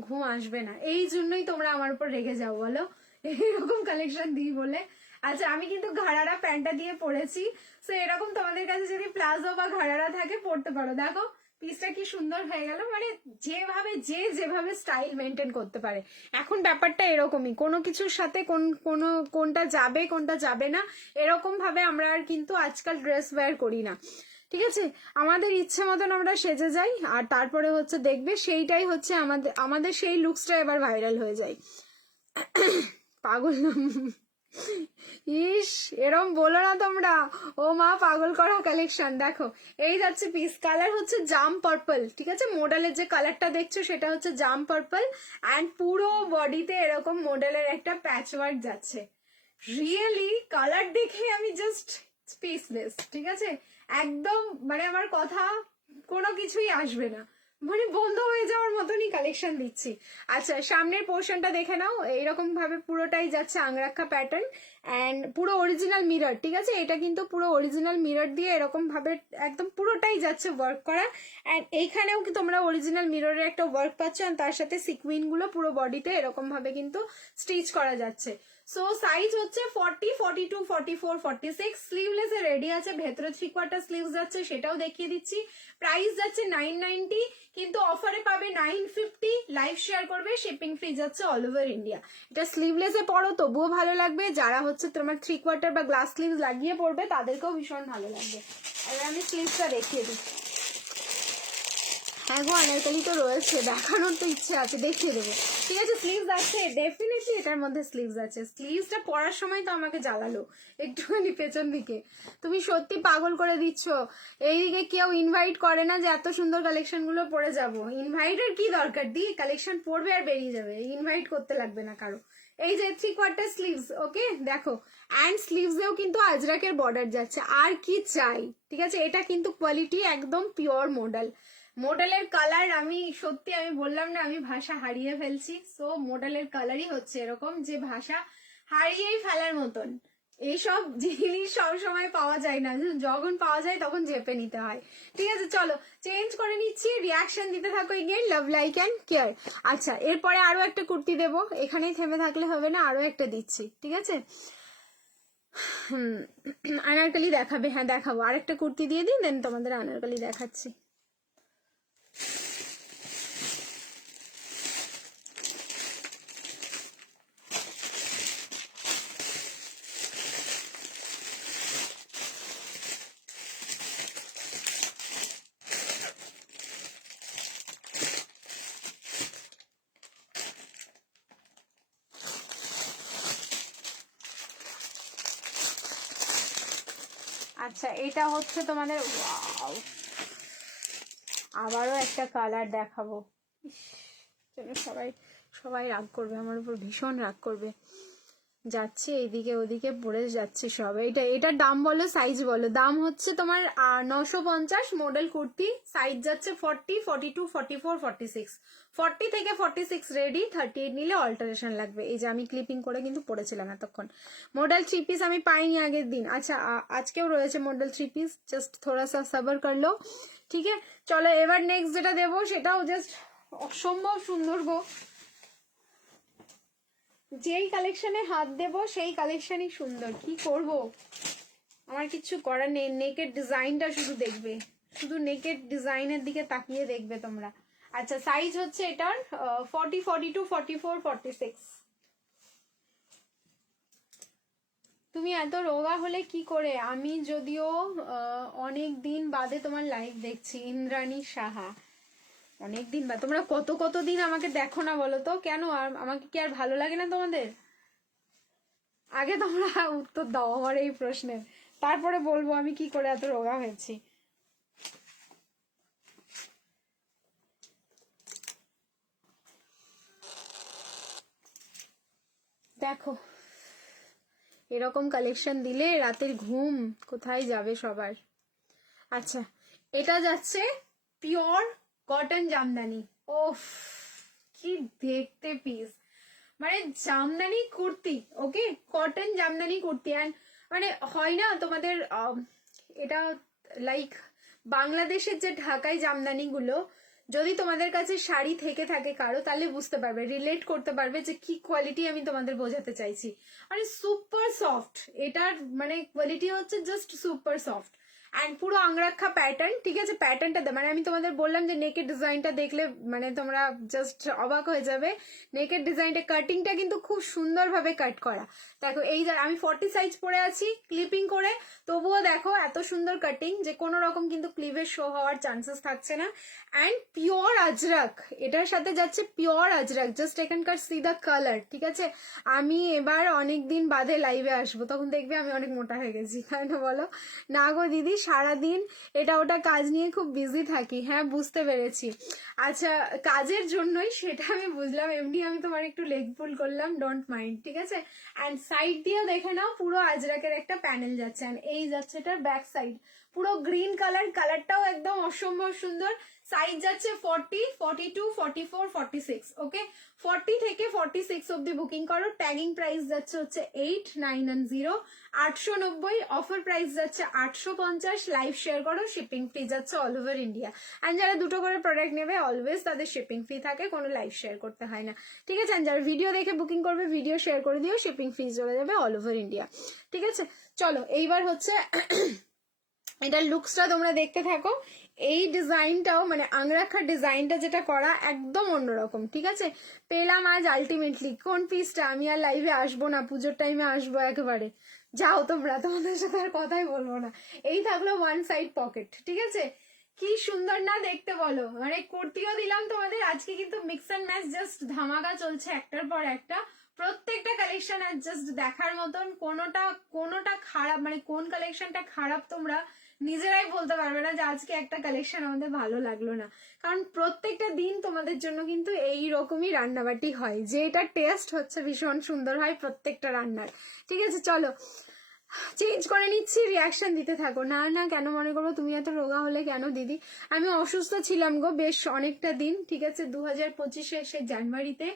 ঘুম আসবে না। এই জন্যই তোমরা আমার উপর রেগে যাও বলো, এরকম কালেকশন দিই বলে। আচ্ছা আমি কিন্তু ঘাড়ারা প্যান্টটা দিয়ে পরেছি, তো এরকম তোমাদের কাছে যদি প্লাজো বা ঘাড়ারা থাকে পরতে পারো। দেখো পিসটা কি সুন্দর হয়ে গেল, মানে যেভাবে যেভাবে স্টাইল মেনটেন করতে পারে। এখন ব্যাপারটা এরকমই, কোনো কিছুর সাথে কোনটা যাবে কোনটা যাবে না, এরকম ভাবে আমরা আর কিন্তু আজকাল ড্রেস ওয়্যার করি না, ঠিক আছে। আমাদের ইচ্ছে মতন আমরা সেজে যাই, আর তারপরে হচ্ছে দেখবে সেইটাই হচ্ছে আমাদের সেই লুকসটা এবার ভাইরাল হয়ে যায়। পাগল না, ইস এরম বলো না তোমরা, ও মা পাগল করা কালেকশন। দেখো এই যাচ্ছে পিস, কালার হচ্ছে জাম পার্পল, ঠিক আছে। মডেলের যে কালারটা দেখছো সেটা হচ্ছে জাম পার্পল, অ্যান্ড পুরো বডিতে এরকম মডেলের একটা প্যাচ ওয়ার্ক যাচ্ছে। রিয়েলি কালার দেখে আমি জাস্ট স্পিচলেস, ঠিক আছে। একদম মানে আমার কথা কোনো কিছুই আসবে না, মানে বন্ধ হয়ে যাওয়ার মতনই কালেকশন দিচ্ছি। আচ্ছা সামনের পোর্শনটা দেখে নাও, এইরকম ভাবে পুরোটাই যাচ্ছে আংরাক্ষা প্যাটার্ন, অ্যান্ড পুরো অরিজিনাল মিরর, ঠিক আছে। এটা কিন্তু পুরো অরিজিনাল মিরর দিয়ে এরকম ভাবে একদম পুরোটাই যাচ্ছে ওয়ার্ক করা, অ্যান্ড এইখানেও কি তোমরা অরিজিনাল মিররের একটা ওয়ার্ক পাচ্ছ, অ্যান্ড তার সাথে সিকুইন গুলো পুরো বডিতে এরকম ভাবে কিন্তু স্টিচ করা যাচ্ছে। সো সাইজ হচ্ছে 40, 42, 44, 46। স্লিভলেস এ রেডি আছে, ভেতরে 3/4 স্লিভস যাচ্ছে, সেটাও দেখিয়ে দিচ্ছি। প্রাইস যাচ্ছে 990, কিন্তু অফারে পাবে 950, লাইভ শেয়ার করবে, শিপিং ফ্রি যাচ্ছে অল ওভার ইন্ডিয়া। এটা স্লিভলেস এ পরো তবুও ভালো লাগবে, যারা হচ্ছে তোমার 3/4 বা গ্লাস স্লিভস লাগিয়ে পড়বে তাদেরকেও ভীষণ ভালো লাগবে। আর আমি স্লিভসটা দেখিয়ে দিচ্ছি। হ্যাঁ গো আনারকলি তো রয়েছে, দেখানোর তো ইচ্ছে আছে, দেখিয়ে দেবো, ঠিক আছে। স্লিভস আছে ডেফিনেটলি, এটার মধ্যে স্লিভস আছে। স্লিভসটা পরার সময় তো আমাকে জ্বালালো একটুখানি পেছন দিকে। তুমি সত্যি পাগল করে দিচ্ছ, এইদিকে কেউ ইনভাইট করে না যে এত সুন্দর কালেকশন গুলো পরে যাব। ইনভাইটের কি দরকার, দিয়ে কালেকশন পরবে আর বেরিয়ে যাবে, ইনভাইট করতে লাগবে না কারো। এই যে 3/4 স্লিভস, ওকে দেখো, অ্যান্ড স্লিভসেও কিন্তু আজরাকের বর্ডার যাচ্ছে, আর কি চাই, ঠিক আছে। এটা কিন্তু কোয়ালিটি একদম পিওর মডেল। মডেলের কালার আমি সত্যি, আমি বললাম না আমি ভাষা হারিয়ে ফেলছি। সো মডেলের কালারই হচ্ছে এরকম, যে ভাষা হারিয়েই ফেলার মতন। এইসব জিনিস সব সময় পাওয়া যায় না, যখন পাওয়া যায় তখন চেপে নিতে হয়, ঠিক আছে। চলো চেঞ্জ করে নিচ্ছি, রিয়াকশন দিতে থাকো again, love like and care. আচ্ছা এরপরে আরো একটা কুর্তি দেবো, এখানেই থেমে থাকলে হবে না, আরো একটা দিচ্ছি, ঠিক আছে। আনারকলি দেখাবে, হ্যাঁ দেখাবো, আরেকটা কুর্তি দিয়ে দিই, দেন তোমাদের আনারকলি দেখাচ্ছি। আচ্ছা এটা হচ্ছে তোমাদের, ওয়াও আবারও একটা কালার দেখাবো। সবাই সবাই রাগ করবে আমার উপর, ভীষণ রাগ করবে। যাচ্ছে এইদিকে ওদিকে পড়ে যাচ্ছে সব। এটার দাম বলো, সাইজ বলো। দাম হচ্ছে তোমার 950, মডেল কুর্তি, সাইজ যাচ্ছে 40, 42, 44, 46। 40 থেকে 46 রেডি, 38 নিলে অল্টারেশন লাগবে। এই যে আমি ক্লিপিং করে কিন্তু পড়েছিলাম এতক্ষণ। মডেল 3 পিস আমি পাইনি আগের দিন। আচ্ছা আজকেও রয়েছে মডেল 3 পিস, জাস্ট থোড়া সা সবার করলো। ঠিক আছে চলো, এবার নেক্সট যেটা দেবো সেটাও জাস্ট অসম্ভব সুন্দর গো। যেই কালেকশনে হাত দেব সেই কালেকশনই সুন্দর, কি করব, আমার কিছু করার নেই। নেকের ডিজাইনটা শুধু দেখবে, শুধু নেকের ডিজাইনের দিকে তাকিয়ে দেখবে তোমরা। আচ্ছা সাইজ হচ্ছে এটার 40, 42, 44, 46। তুমি এত রোগা হলে কি করে? আমি যদিও অনেক দিন বাদে তোমার লাইভ দেখছি। ইন্দ্রাণী সাহা, অনেকদিন বা তোমরা কত কত দিন আমাকে দেখো না বলো তো, কেন? আর আমাকে কি আর ভালো লাগে না তোমাদের? আগে তোমরা উত্তর দাও আমার এই প্রশ্নের, তারপরে বলবো আমি কি করে এত রোগা হয়েছি। দেখো এরকম কালেকশন দিলে রাতের ঘুম কোথায় যাবে সবার। আচ্ছা এটা যাচ্ছে পিওর কটন জামদানি। ওফ কি দেখতে পিস, মানে জামদানি কুর্তি, ওকে কটন জামদানি কুর্তি। অ্যান্ড মানে হয় না তোমাদের এটা লাইক বাংলাদেশের যে ঢাকাই জামদানি গুলো, যদি তোমাদের কাছে শাড়ি থেকে থাকে কারো, তাহলে বুঝতে পারবে, রিলেট করতে পারবে যে কি কোয়ালিটি আমি তোমাদের বোঝাতে চাইছি। মানে সুপার সফট, এটার মানে কোয়ালিটি হচ্ছে জাস্ট সুপার সফট। অ্যান্ড পুরো আংরাক্ষা প্যাটার্ন, ঠিক আছে? প্যাটার্নটা মানে আমি তোমাদের বললাম যে নেকের ডিজাইনটা দেখলে মানে তোমরা জাস্ট অবাক হয়ে যাবে। নেকের ডিজাইনটা, কাটিংটা কিন্তু খুব সুন্দরভাবে কাট করা। দেখো এই যে আমি 40 সাইজ পরে আছি ক্লিপিং করে, তবুও দেখো এত সুন্দর কাটিং যে কোনো রকম কিন্তু ক্লিভের শো হওয়ার চান্সেস থাকছে না। অ্যান্ড পিওর আজরাক, এটার সাথে যাচ্ছে পিওর আজরাক। জাস্ট এখানকার সি দ্য কালার, ঠিক আছে? আমি এবার অনেক দিন বাদে লাইভে আসবো, তখন দেখবে আমি অনেক মোটা হয়ে গেছি, তাই না বলো? না গো দিদি, সারাদিন এটা ওটা কাজ নিয়ে খুব বিজি থাকি। হ্যাঁ বুঝতে পেরেছি। আচ্ছা কাজের জন্যই সেটা আমি বুঝলাম, এমনি আমি তোমার একটু লেগ পুল করলাম, ডোন্ট মাইন্ড, ঠিক আছে? অ্যান্ড সাইড দিয়েও দেখে নাও পুরো আজরাকের একটা প্যানেল যাচ্ছে। অ্যান্ড এই যাচ্ছে এটার ব্যাক সাইড, পুরো গ্রিন কালার, কালারটাও একদম অসম্ভব সুন্দর। সাইজ যাচ্ছে 40, 42, 44, 46। ওকে 40 থেকে 46 অব্দি বুকিং করো। ট্যাগিং প্রাইস যাচ্ছে হচ্ছে 8910, 890। অফার প্রাইস যাচ্ছে 850। লাইভ শেয়ার করো, শিপিং ফ্রি যাচ্ছে অল ওভার ইন্ডিয়া। অ্যান্ড যারা দুটো করে প্রোডাক্ট নেবে অলওয়েজ তাদের শিপিং ফ্রি থাকে, কোনো লাইভ শেয়ার করতে হয় না, ঠিক আছে? অ্যান্ড যারা ভিডিও দেখে বুকিং করবে ভিডিও শেয়ার করে দিও, শিপিং ফ্রি চলে যাবে অল ওভার ইন্ডিয়া, ঠিক আছে? চলো এইবার হচ্ছে এটার লুকসটা তোমরা দেখতে থাকো। এই ডিজাইনটাও মানে আংরাখার ডিজাইনটা যেটা করা একদম অন্যরকম, ঠিক আছে? পেলাম আজ আলটিমেটলি। কোন পিসটা? আমি আর লাইভে আসবো না, পুজোর টাইমে আসবো একেবারে। যাও তোমরা, তোমাদের সাথে আর কথাই বলবো না। এই থাকলো ওয়ান সাইড পকেট, ঠিক আছে? কি সুন্দর না দেখতে বলো? মানে কুর্তিও দিলাম তোমাদের আজকে, কিন্তু মিক্স অ্যান্ড ম্যাচ জাস্ট ধামাকা চলছে একটার পর একটা। প্রত্যেকটা কালেকশন আর জাস্ট দেখার মতন, কোনোটা খারাপ মানে কোন কালেকশনটা খারাপ তোমরা নিজেরাই বলতে পারবে না যে আজকে একটা কালেকশন আমাদের ভালো লাগলো না। কারণ প্রত্যেকটা দিন তোমাদের জন্য কিন্তু এই রকমই রান্নাবাটি হয়, যে এটা টেস্ট হচ্ছে ভীষণ সুন্দর হয় প্রত্যেকটা রান্নার, ঠিক আছে? চলো চেঞ্জ করে নিচ্ছি, রিয়াকশন দিতে থাকো। না না কেন মনে করবো তুমি এত রোগা হলে কেন দিদি? আমি অসুস্থ ছিলাম গো বেশ অনেকটা দিন, ঠিক আছে? 2025 সে জানুয়ারিতে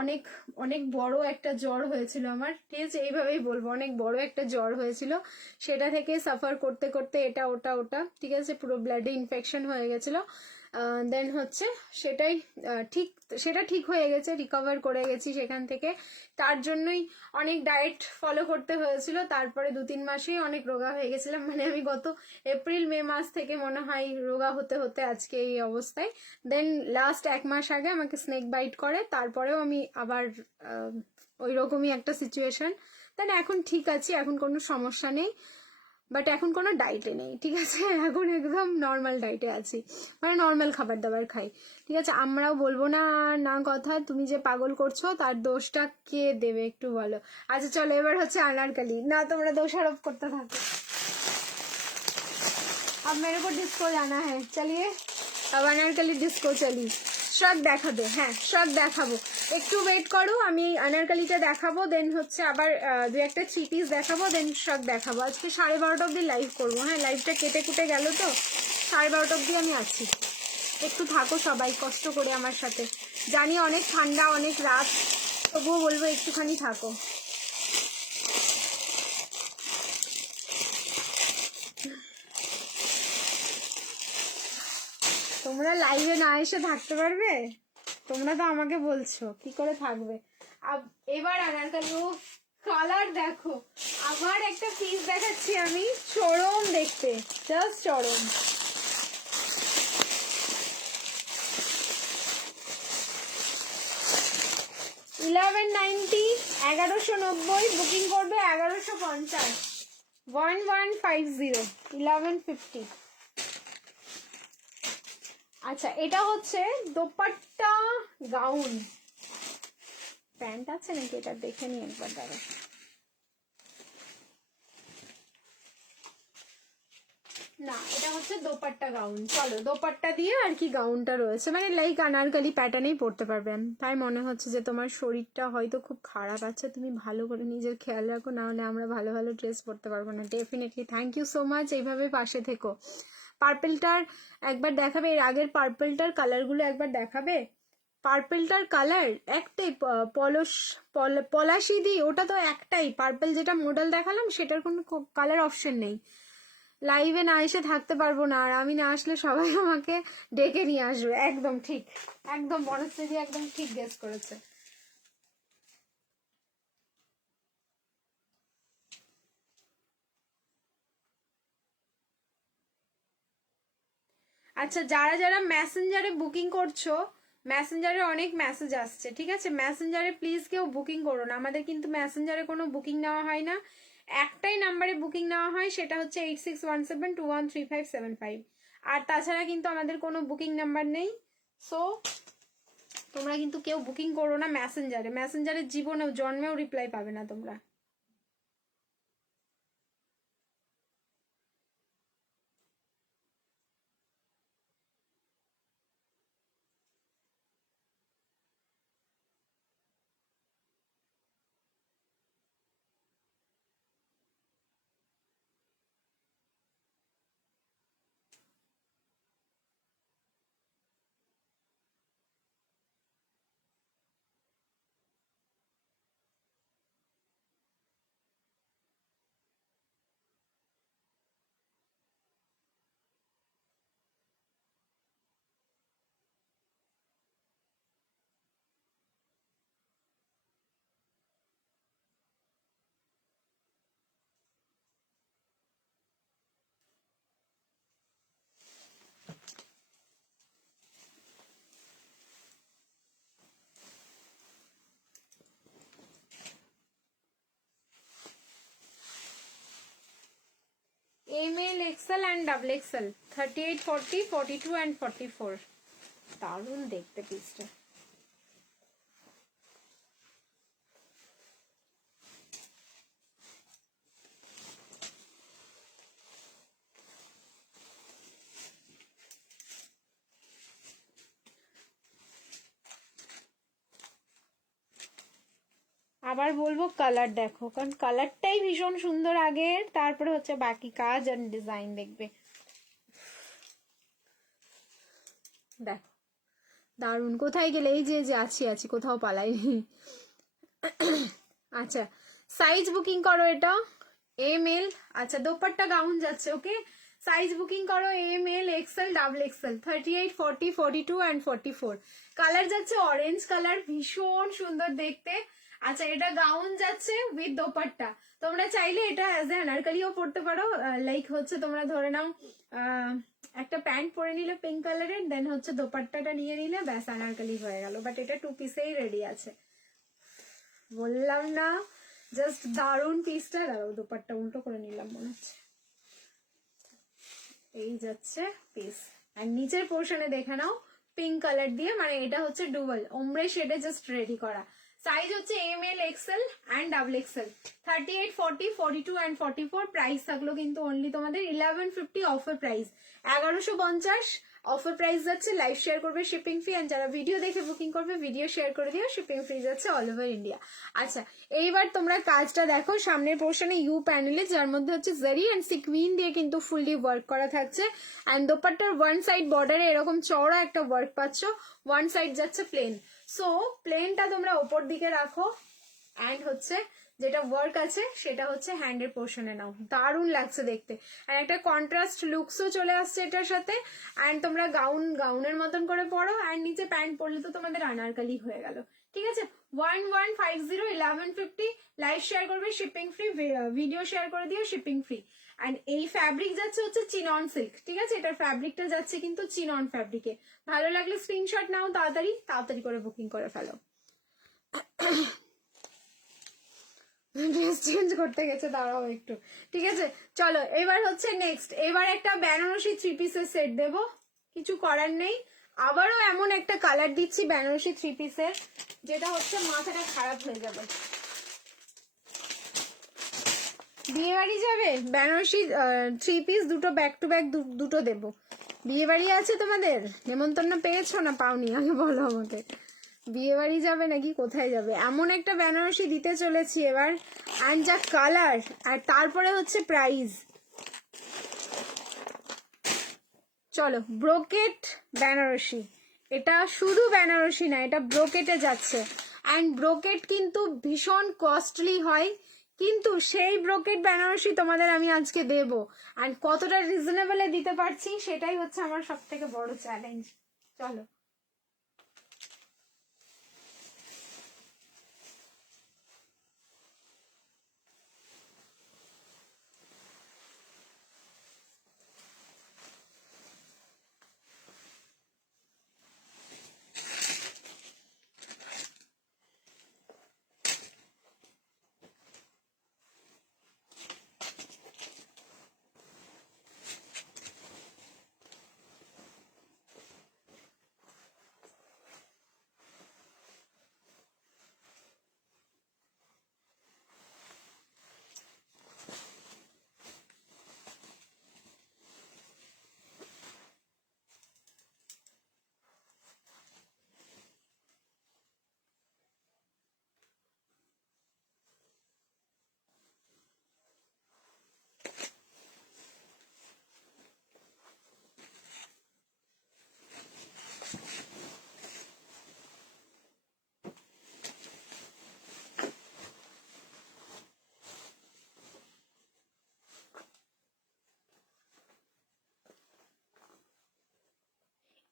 অনেক অনেক বড় একটা জ্বর হয়েছিল আমার, ঠিক আছে? এইভাবেই বলবো, অনেক বড় একটা জ্বর হয়েছিল। সেটা থেকে সাফার করতে করতে এটা ওটা ওটা, ঠিক আছে, পুরো ব্লাডে ইনফেকশন হয়ে গেছিল। দেন হচ্ছে সেটাই সেটা ঠিক হয়ে গেছে, রিকভার করে গেছি সেখান থেকে। তার জন্যই অনেক ডায়েট ফলো করতে হয়েছিল। তারপরে 2-3 মাসেই অনেক রোগা হয়ে গেছিলাম, মানে আমি গত এপ্রিল মে মাস থেকে মনে হয় রোগা হতে হতে আজকে এই অবস্থায়। দেন লাস্ট 1 মাস আগে আমাকে স্নেক বাইট করে, তারপরেও আমি আবার ওই রকমই একটা সিচুয়েশন। দেন এখন ঠিক আছি, এখন কোনো সমস্যা নেই, বাট এখন কোনো ডায়েটে নেই, ঠিক আছে? এখন একদম নর্মাল ডায়েটে আছি, মানে নর্মাল খাবার দাবার খাই, ঠিক আছে? আমরাও বলবো না না কথা, তুমি যে পাগল করছো তার দোষটা কে দেবে একটু বলো। আচ্ছা চলো এবার হচ্ছে আনারকালি। না তোমরা দোষারোপ করতে থাকো। अब मेरे को डिस्को जाना है, चलिए अब अनारकली डिस्को चली। শ্রাগ দেখাবে, হ্যাঁ শ্রাগ দেখাবো, একটু ওয়েট করো, আমি আনারকালিটা দেখাবো, দেন হচ্ছে আবার দু একটা 3 পিস দেখাবো, দেন শ্রাগ দেখাবো। আজকে 12:30 অব্দি লাইভ করবো, হ্যাঁ লাইভটা কেটে কুটে গেল তো, 12:30 অব্দি আমি আছি, একটু থাকো সবাই কষ্ট করে আমার সাথে, জানি অনেক ঠান্ডা অনেক রাত, তবুও বলবো একটুখানি থাকো। তোমরা লাইভে না এসে থাকতে পারবে? তোমরা তো আমাকে বলছো কি করে থাকবে। এবার আনারকালি ও কালার দেখো, আবার একটা পিস দেখাচ্ছি আমি, চরম দেখতে, জাস্ট চরম। $1190, 1190, বুকিং করবে 1150, 1150, 1150। আচ্ছা এটা হচ্ছে দোপাট্টা গাউন, প্যান্ট আছে নাকি এটা দেখে নি একবার, দাঁড়া। না এটা হচ্ছে দোপাট্টা গাউন, চলো দোপাট্টা দিয়ে আর কি গাউনটা রয়েছে, মানে লাইক আনারকলি প্যাটার্নেই পরতে পারবেন। তাই মনে হচ্ছে যে তোমার শরীরটা হয়তো খুব খারাপ আছে, তুমি ভালো করে নিজের খেয়াল রাখো, না হলে আমরা ভালো ভালো ড্রেস পরতে পারবো না। Definitely thank you so much, এইভাবে পাশে থেকো। পার্পেলটার একবার দেখাবে, এর আগের পার্পেলটার কালারগুলো একবার দেখাবে। পার্পেলটার কালার একটাই, পলাশি দি, ওটা তো একটাই পার্পেল, যেটা মডেল দেখালাম সেটার কোনো কালার অপশন নেই। লাইভে না এসে থাকতে পারবো না, আর আমি না আসলে সবাই আমাকে ডেকে নিয়ে আসবে, একদম ঠিক, একদম বনশ্রী একদম ঠিক গেস করেছে। আচ্ছা যারা যারা মেসেঞ্জারে বুকিং করছো, মেসেঞ্জারে অনেক মেসেজ আসছে, ঠিক আছে, মেসেঞ্জারে প্লিজ কেউ বুকিং করো না, আমাদের কিন্তু মেসেঞ্জারে কোনো বুকিং নেওয়া হয় না, একটাই নাম্বারে বুকিং নেওয়া হয়, সেটা হচ্ছে 8617213575, আর তাছাড়া কিন্তু আমাদের কোনো বুকিং নাম্বার নেই। সো তোমরা কিন্তু কেউ বুকিং করো না মেসেঞ্জারে, মেসেঞ্জারের জীবনেও জন্মেও রিপ্লাই পাবে না তোমরা। ML, XL and double XL, 38, 40, 42 and 44, দারুণ দেখতে পিসটা। আবার বলবো কালার দেখো, কারণ কালারটাই ভীষণ সুন্দর আগের, তারপরে হচ্ছে বাকি কাজ আর ডিজাইন দেখবে। দেখো দারুণ, কোথায় গেলে? এই যে আছি আছি, কোথাও পালাইনি। আচ্ছা সাইজ বুকিং করো, এটা ML, আচ্ছা দোপাট্টা গাউন যাচ্ছে, ওকে সাইজ বুকিং করো ML, XL, double XL, 38, 40, 42 and 44, colour যাচ্ছে অরেঞ্জ কালার, ভীষণ সুন্দর দেখতে। আচ্ছা এটা গাউন যাচ্ছে উইথ দোপাট্টা, তোমরা চাইলে এটা অ্যাজ এ আনারকলিও পরতে পারো, লাইক হচ্ছে তোমরা ধরে নাও একটা প্যান্ট পরে নিলে পিঙ্ক কালারের, দেন হচ্ছে দোপাট্টাটা নিয়ে নিলে ব্যাস আনারকলি হয়ে গেল, বাট এটা 2 পিসেই রেডি আছে, বললাম না জাস্ট দারুণ পিসটা। দাঁড়াও দোপাট্টা উল্টো করে নিলাম মনে হচ্ছে, এই যাচ্ছে পিস, আর নিচের পোর্শনে দেখে নাও পিঙ্ক কালার দিয়ে, মানে এটা হচ্ছে ডুয়াল ওমব্রে শেডে জাস্ট রেডি করা। সাইজ হচ্ছে ML, XL and double XL, 38, 40, 42 and 44, price থাকলো কিন্তু অনলি তোমাদের 1150 অফার প্রাইস, 1150, অফার প্রাইস যাচ্ছে, লাইভ শেয়ার করবে শিপিং ফ্রি, অ্যান্ড যারা ভিডিও দেখে বুকিং করবে ভিডিও শেয়ার করে দিও, শিপিং ফ্রি যাচ্ছে অল ওভার ইন্ডিয়া। আচ্ছা এইবার তোমরা কাজটা দেখো, সামনের পোর্শনে ইউ প্যানেলে, যার মধ্যে হচ্ছে জারি অ্যান্ড সিকুইন দিয়ে কিন্তু ফুললি ওয়ার্ক করা থাকছে, অ্যান্ড দোপাট্টার ওয়ান সাইড বর্ডারে এরকম চওড়া একটা ওয়ার্ক পাচ্ছ, ওয়ান সাইড যাচ্ছে প্লেন। সো প্লেনটা তোমরা ওপর দিকে রাখো, অ্যান্ড হচ্ছে যেটা ওয়ার্ক আছে সেটা হচ্ছে হ্যান্ডের পোর্শনে নাও, দারুণ লাগছে দেখতে। আর একটা কন্ট্রাস্ট লুকসও চলে আসছে এটার সাথে, অ্যান্ড তোমরা গাউনের মতন করে পরো, অ্যান্ড নিচে প্যান্ট পরলে তো তোমাদের আনারকালি হয়ে গেল। ঠিক আছে, 1150 লাইভ শেয়ার করবে শিপিং ফ্রি, ভিডিও শেয়ার করে দিও শিপিং ফ্রি। অ্যান্ড এই ফ্যাব্রিক যাচ্ছে হচ্ছে চিনন সিল্ক। ঠিক আছে, এটার ফ্যাব্রিকটা যাচ্ছে কিন্তু চিনন ফ্যাব্রিকে। ভালো লাগলে স্ক্রিনশট নাও, তাড়াতাড়ি করে বুকিং করে ফেলো। ড্রেস চেঞ্জ করতে গেছে, দাঁড়াও একটু। ঠিক আছে, চলো এবার হচ্ছে নেক্সট, এবার একটা বেনারসি 3 পিসের সেট দেবো, কিছু করার নেই। আবারও এমন একটা কালার দিচ্ছি বেনারসি 3 পিসের, যেটা হচ্ছে মাথাটা খারাপ হয়ে যাবে। বিয়ে বাড়ি যাবে, বেনারসি 3 পিস দুটো ব্যাক টু ব্যাক দুটো দেবো। বিয়ে বাড়ি আছে তোমাদের, নেমন্তন্ন পেয়েছো না পাওনি, আগে বলো আমাকে। বিয়ে বাড়ি যাবে নাকি কোথায় যাবে, এমন একটা বেনারসি দিতে চলেছি এবার, অ্যান্ড যা কালার, আর তারপরে হচ্ছে প্রাইস। চলো ব্রোকেট বেনারসি, এটা শুধু বেনারসি না, এটা ব্রোকেটে যাচ্ছে, অ্যান্ড ব্রোকেট কিন্তু ভীষণ কস্টলি হয়, কিন্তু সেই ব্রোকেট বেনারসি তোমাদের আমি আজকে দেবো, অ্যান্ড কতটা রিজনেবলে দিতে পারছি সেটাই হচ্ছে আমার সব থেকে বড় চ্যালেঞ্জ। চলো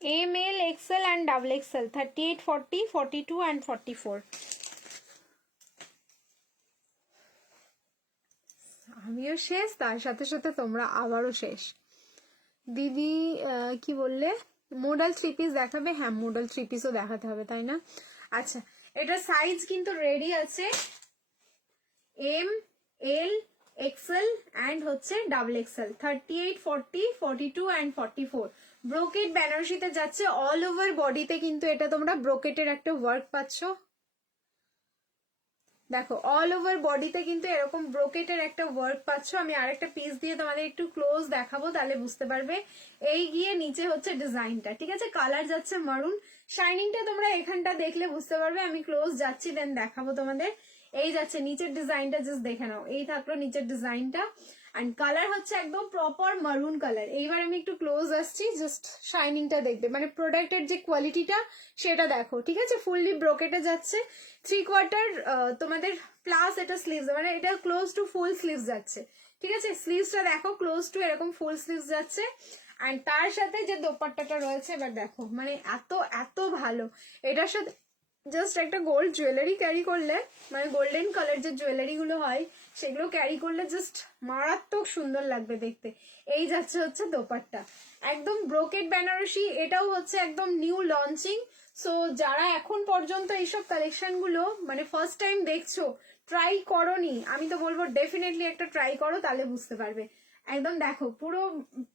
ML, XL and double XL, 38, 40, 42 and 44. আমিও শেষ, তার সাথে সাথে তোমরা আবারও শেষ। দিদি কি বললে, মডেল 3 পিস দেখাবে? হ্যাঁ মডেল 3 পিসও দেখাতে হবে, তাই না? আচ্ছা এটা সাইজ কিন্তু রেডি আছে, M, L, XL and হচ্ছে ডাবল XL, 38, 40, 42 and 44। ব্রোকেট বেনারসিতে যাচ্ছে, অল ওভার বডিতে কিন্তু এটা তোমরা ব্রোকেটের একটা ওয়ার্ক পাচ্ছ। দেখো অল ওভার বডিতে কিন্তু এরকম ব্রোকেটের একটা ওয়ার্ক পাচ্ছ। আমি আরেকটা পিস দিয়ে তোমাদের একটু ক্লোজ দেখাবো, তাহলে বুঝতে পারবে। এই গিয়ে নিচে হচ্ছে ডিজাইনটা, ঠিক আছে, কালার যাচ্ছে মারুন, শাইনিংটা তোমরা এখানটা দেখলে বুঝতে পারবে। আমি ক্লোজ যাচ্ছি, দেন দেখাবো তোমাদের। এই যাচ্ছে নিচের ডিজাইনটা, জাস্ট দেখে নাও, এই থাকলো নিচের ডিজাইনটা, অ্যান্ড কালার হচ্ছে একদম প্রপার মারুন কালার। এইবার আমি একটু ক্লোজ আসছি, জাস্ট শাইনিংটা দেখবে, মানে প্রোডাক্টের যে কোয়ালিটিটা সেটা দেখো। ঠিক আছে, ফুললি ব্রোকেটে যাচ্ছে, 3/4 তোমাদের প্লাস এটা স্লিভস, মানে এটা ক্লোজ টু ফুল স্লিভস যাচ্ছে। ঠিক আছে, স্লিভসটা দেখো ক্লোজ টু এরকম ফুল স্লিভস যাচ্ছে, অ্যান্ড তার সাথে যে দোপাট্টাটা রয়েছে এবার দেখো, মানে এত এত ভালো। এটার সাথে জাস্ট একটা গোল্ড জুয়েলারি ক্যারি করলে, মানে গোল্ডেন কালার যে জুয়েলারি গুলো হয় সেগুলো ক্যারি করলে জাস্ট মারাত্মক সুন্দর লাগবে দেখতে। এই যাচ্ছে হচ্ছে দোপাট্টা, একদম ব্রোকেট বেনারসি, এটাও হচ্ছে একদম নিউ লঞ্চিং। সো যারা এখন পর্যন্ত এইসব কালেকশন গুলো মানে ফার্স্ট টাইম দেখছো, ট্রাই করোনি, আমি তো বলবো ডেফিনেটলি একটা ট্রাই করো, তাহলে বুঝতে পারবে। একদম দেখো পুরো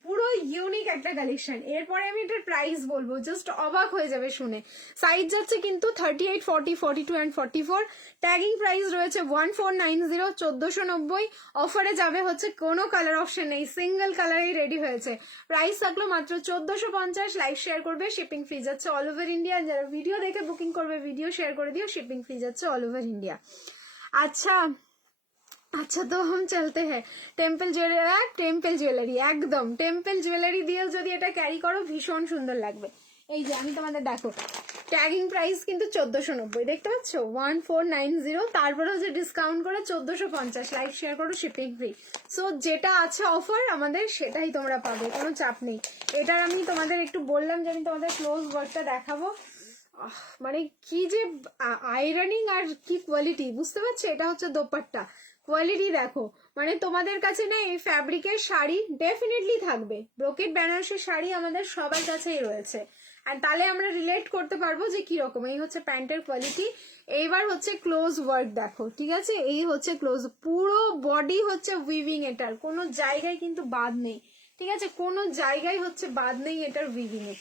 পুরো ইউনিক একটা কালেকশন। এরপরে আমি এটার প্রাইস বলবো, জাস্ট অবাক হয়ে যাবে শুনে। সাইজ যাচ্ছে কিন্তু 38, 40, 42 অ্যান্ড 44। ট্যাগিং প্রাইস রয়েছে 1490, 1490। অফারে যাবে হচ্ছে কোনো কালার অপশন নেই, সিঙ্গেল কালারেই রেডি হয়েছে। প্রাইস থাকলো মাত্র 1450। লাইভ শেয়ার করবে, শিপিং ফ্রি যাচ্ছে অল ওভার ইন্ডিয়া। যারা ভিডিও দেখে বুকিং করবে ভিডিও শেয়ার করে দিও, শিপিং ফ্রি যাচ্ছে অল ওভার ইন্ডিয়া। अच्छा আচ্ছা, তো हम चलते हैं টেম্পল জুয়েলারি। টেম্পল জুয়েলারি একদম টেম্পল জুয়েলারি দিয়েও যদি এটা ক্যারি করো ভীষণ সুন্দর লাগবে। এই যে আমি তোমাদের দেখো, ট্যাগিং প্রাইস কিন্তু 1490, দেখতে পাচ্ছ 1490। তারপরে হচ্ছে ডিসকাউন্ট করে 1450। লাইভ শেয়ার করো, শিপিং ফ্রি। সো যেটা আছে অফার আমাদের সেটাই তোমরা পাবে, কোনো চাপ নেই। এটার আমি তোমাদের একটু বললাম যে আমি তোমাদের ক্লোজ ওয়ার্কটা দেখাবো। মানে কি যে আয়রনিং আর কি কোয়ালিটি, বুঝতে পারছো? এটা হচ্ছে দোপাট্টা, কোয়ালিটি দেখো। মানে তোমাদের কাছে না এই ফ্যাব্রিকের শাড়ি ডেফিনেটলি থাকবে, ব্রোকেট বেনারসের শাড়ি আমাদের সবার কাছেই রয়েছে। আর তাহলে আমরা রিলেট করতে পারবো যে কি রকম। এই হচ্ছে প্যান্টের কোয়ালিটি। এইবার হচ্ছে ক্লোজ ওয়ার্ক দেখো, ঠিক আছে? এই হচ্ছে ক্লোজ, পুরো বডি হচ্ছে উইভিং, এটার কোনো জায়গায় কিন্তু বাদ নেই, ঠিক আছে? কোনো জায়গায় হচ্ছে বাদ নেই এটার উইভিং এ।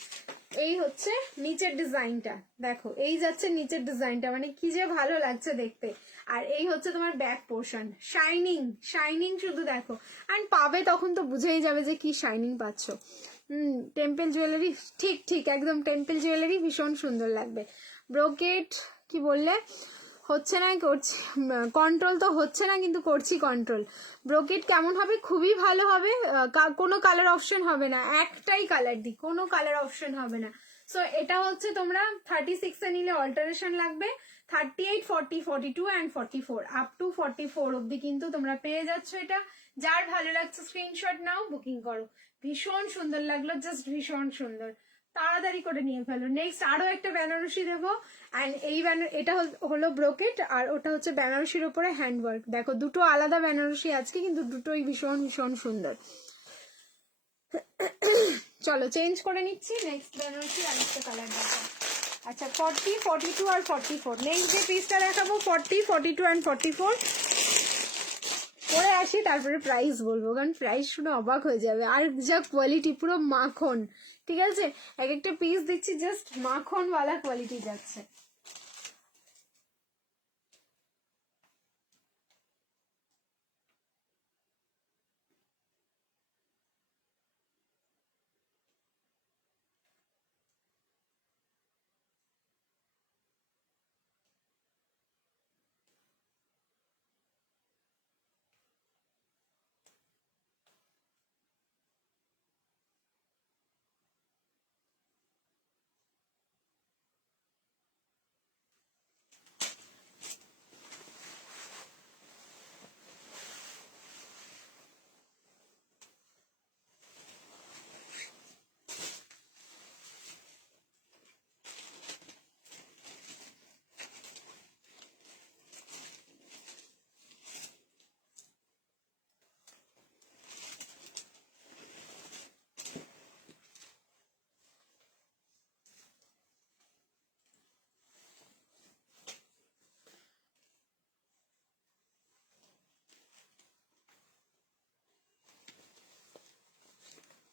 এই হচ্ছে নিচের ডিজাইনটা দেখো, এই যাচ্ছে নিচের ডিজাইনটা, মানে কি যে ভালো লাগছে দেখতে। আর এই হচ্ছে তোমার ব্যাক পোর্শন, শাইনিং শাইনিং শুধু দেখো। অ্যান্ড পাবে তখন তো বুঝেই যাবে যে কি শাইনিং পাচ্ছ। টেম্পল জুয়েলারি, ঠিক ঠিক একদম টেম্পল জুয়েলারি, ভীষণ সুন্দর লাগবে। ব্রোকেট কি বললে হচ্ছে না, করছি কন্ট্রোল তো হচ্ছে না, কিন্তু করছি কন্ট্রোল। ব্রোকেট কেমন হবে? খুবই ভালো হবে। কোনো কালার অপশন হবে না, একটাই কালার দিই, কোনো কালার অপশন হবে না। সো এটা হচ্ছে তোমরা 36 এ নিলে অল্টারেশন লাগবে। 38, 40, 42 অ্যান্ড 44 আপ টু 44 অব্দি কিন্তু তোমরা পেয়ে যাচ্ছ এটা। যার ভালো লাগছে স্ক্রিনশট নাও, বুকিং করো। ভীষণ সুন্দর লাগলো, জাস্ট ভীষণ সুন্দর, তাড়াতাড়ি করে নিয়ে ফেলো। নেক্সট আরো একটা বেনারসি দেবো। অ্যান্ড এই এটা হলো ব্রোকেট, আর ওটা হচ্ছে বেনারসির উপরে হ্যান্ডওয়ার্ক। দেখো দুটো আলাদা বেনারসি আজকে, কিন্তু দুটোই ভীষণ ভীষণ সুন্দর। চলো চেঞ্জ করে নিচ্ছি, নেক্সট বেনারসি আরেকটা কালার দেখো। আচ্ছা 40, 42 আর 44। নেক্সট যে পিসটা দেখাবো 40, 42 অ্যান্ড 44। পরে আসি, তারপরে প্রাইস বলবো, কারণ প্রাইস শুনে অবাক হয়ে যাবে। আর যা কোয়ালিটি, পুরো মাখন, ঠিক আছে? এক একটা পিস দিচ্ছি, জাস্ট মাখনওয়ালা কোয়ালিটি যাচ্ছে।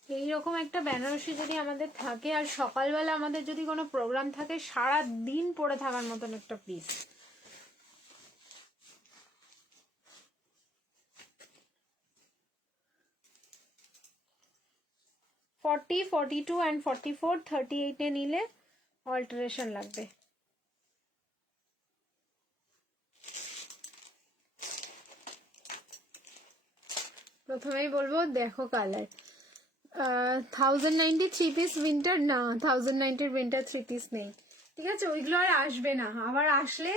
এইরকম একটা বেনারসি যদি আমাদের থাকে, আর সকালবেলা আমাদের যদি কোনো প্রোগ্রাম থাকে, সারা দিন পরে থাকার মতন একটা পিস। ফর্টি, 42 অ্যান্ড 44, 38 এ নিলে অল্টারেশন লাগবে। প্রথমেই বলবো দেখো কালার, 1090 থ্রি পিস উইন্টার না, 1090 উইন্টার থ্রি পিস নেই, ঠিক আছে? ওইগুলো আর আসবে না, আবার আসলে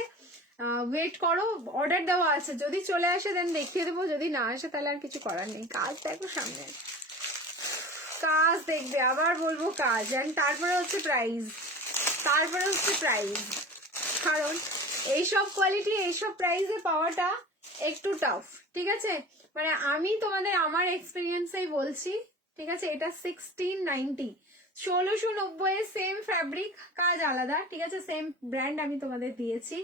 ওয়েট করো, অর্ডার দেওয়া আছে, যদি চলে আসে দেন দেখিয়ে দেবো, যদি না আসে তাহলে আর কিছু করার নেই। কাজ দেখো সামনে, কাজ দেখবে, আবার বলবো কাজ। অ্যান্ড তারপরে হচ্ছে প্রাইস, তারপরে হচ্ছে প্রাইস, কারণ এইসব কোয়ালিটি এইসব প্রাইসে পাওয়াটা একটু টাফ, ঠিক আছে? মানে আমি তোমাদের আমার এক্সপিরিয়েন্সেই বলছি, ঠিক আছে? এটা 1690, 1690 সেম ফ্যাব্রিক, কাজ আলাদা, ঠিক আছে? সেম ব্র্যান্ড আমি তোমাদের দিয়েছি,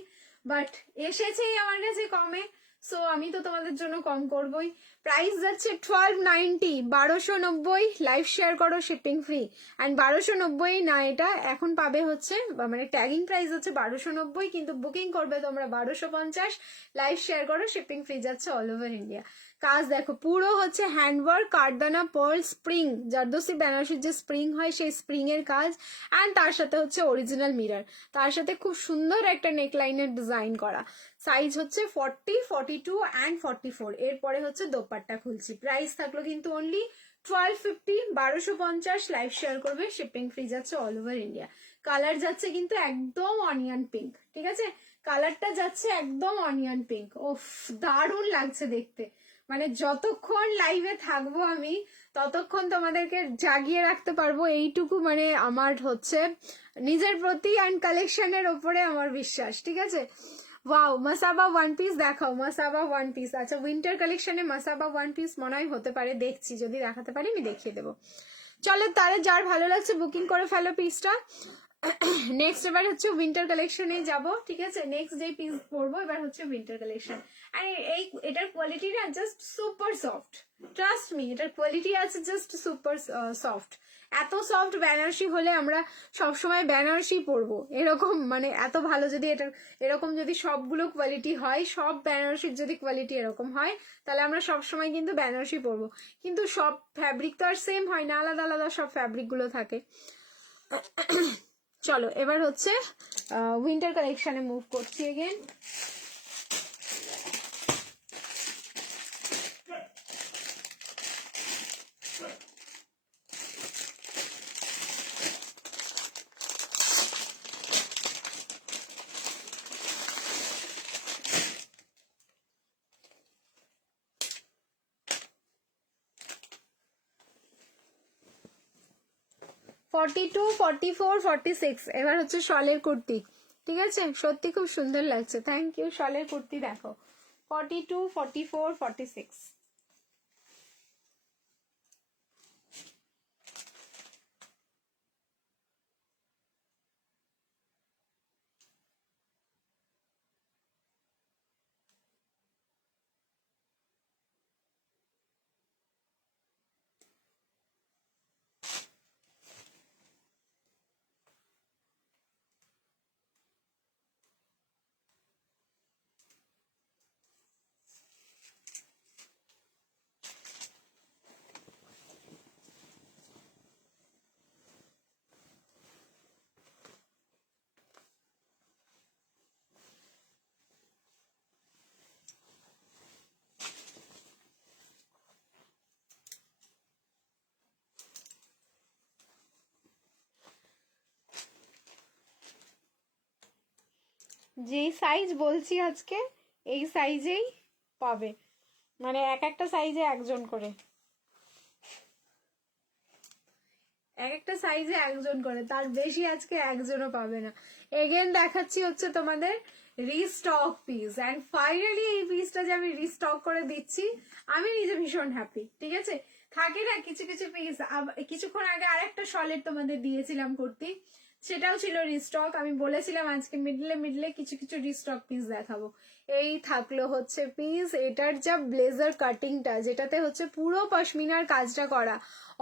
বাট এসেছেই আমার কাছে কমে। সো আমি তো তোমাদের জন্য কম করবই। প্রাইস যাচ্ছে 1290, 1290, লাইভ শেয়ার করো শিপিং ফ্রি। অ্যান্ড 1290 না, এটা এখন পাবে হচ্ছে মানে ট্যাগিং প্রাইস হচ্ছে 1290, কিন্তু বুকিং করবে তোমরা 1250, লাইভ শেয়ার করো শিপিং ফ্রি যাচ্ছে অল ওভার ইন্ডিয়া। কাজ দেখো পুরো হচ্ছে হ্যান্ডওয়ার্ক, কাঠদানা, পার্ল, স্প্রিং, জারদোসি বেনারসির যে স্প্রিং হয় সেই স্প্রিং এর কাজ, অ্যান্ড তার সাথে হচ্ছে অরিজিনাল মিরর, তার সাথে খুব সুন্দর একটা নেকলাইনের ডিজাইন করা। সাইজ হচ্ছে 40, 42 অ্যান্ড 44। এরপরে হচ্ছে দোপাট্টা খুলছি। প্রাইস থাকলো কিন্তু অনলি 1250, 1250, লাইভ শেয়ার করবে শিপিং ফ্রি যাচ্ছে অল ওভার ইন্ডিয়া। কালার যাচ্ছে কিন্তু একদম অনিয়ন পিঙ্ক, ঠিক আছে, কালারটা যাচ্ছে একদম অনিয়ন পিঙ্ক। ওফ, দারুণ লাগছে দেখতে। মানে যতক্ষণ লাইভে থাকবো আমি ততক্ষণ তোমাদেরকে জাগিয়ে রাখতে পারবো, এইটুকু মানে আমার হচ্ছে নিজের প্রতি অ্যান্ড কালেকশনের ওপরে আমার বিশ্বাস, ঠিক আছে। ওয়াও, মাসাবা ওয়ান পিস দেখাও, মাসাবা ওয়ান পিস। আচ্ছা, উইন্টার কালেকশনে মাসাবা ওয়ান পিস মনে হয় হতে পারে, দেখছি, যদি দেখাতে পারি আমি দেখিয়ে দেবো। চলো, তাহলে যার ভালো লাগছে বুকিং করে ফেলো পিসটা। নেক্সট এবার হচ্ছে উইন্টার কালেকশনে যাব, ঠিক আছে। নেক্সট যে পিস পরবো এবার হচ্ছে উইন্টার কালেকশন। আর এটার কোয়ালিটি না just super soft, trust me, এটার কোয়ালিটি আছে জাস্ট সুপার সফট। এত সফট বেনারসি হলে আমরা সবসময় বেনারসি পরবো, এরকম মানে এত ভালো যদি এটার এরকম যদি সবগুলো কোয়ালিটি হয়, সব বেনারসির যদি কোয়ালিটি এরকম হয়, তাহলে আমরা সবসময় কিন্তু বেনারসি পরবো। কিন্তু সব ফ্যাব্রিক তো আর সেম হয় না, আলাদা আলাদা সব ফ্যাব্রিকগুলো থাকে। চলো এবার হচ্ছে উইন্টার কালেকশনে মুভ করছি এগেন। Forty two, 44, 46। এবার হচ্ছে শলের কুর্তি, ঠিক আছে, সত্যি খুব সুন্দর লাগছে, থ্যাংক ইউ। শলের কুর্তি দেখো, 42, 44, 46। যে সাইজ বলছি আজকে এই সাইজেই পাবে, মানে এক একটা সাইজে একজন করে, এক একটা সাইজে একজন করে, তার বেশি আজকে একজনও পাবে না। এগেন দেখাচ্ছি হচ্ছে তোমাদের রিস্টক পিস, অ্যান্ড ফাইনালি এই পিসটা যে আমি রিস্টক করে দিচ্ছি আমি নিজে ভীষণ হ্যাপি, ঠিক আছে। থাকে না কিছু কিছু পিস, কিছুক্ষণ আগে আরেকটা শলের তোমাদের দিয়েছিলাম কুর্তি, সেটাও ছিল রিস্টক। আমি বলেছিলাম আজকে মিডলে মিডলে কিছু কিছু রিস্টক পিস দেখাবো। এই থাকলো হচ্ছে পিস, এটার যা ব্লেজার কাটিংটা, যেটাতে হচ্ছে পুরো পশমিনার কাজটা করা,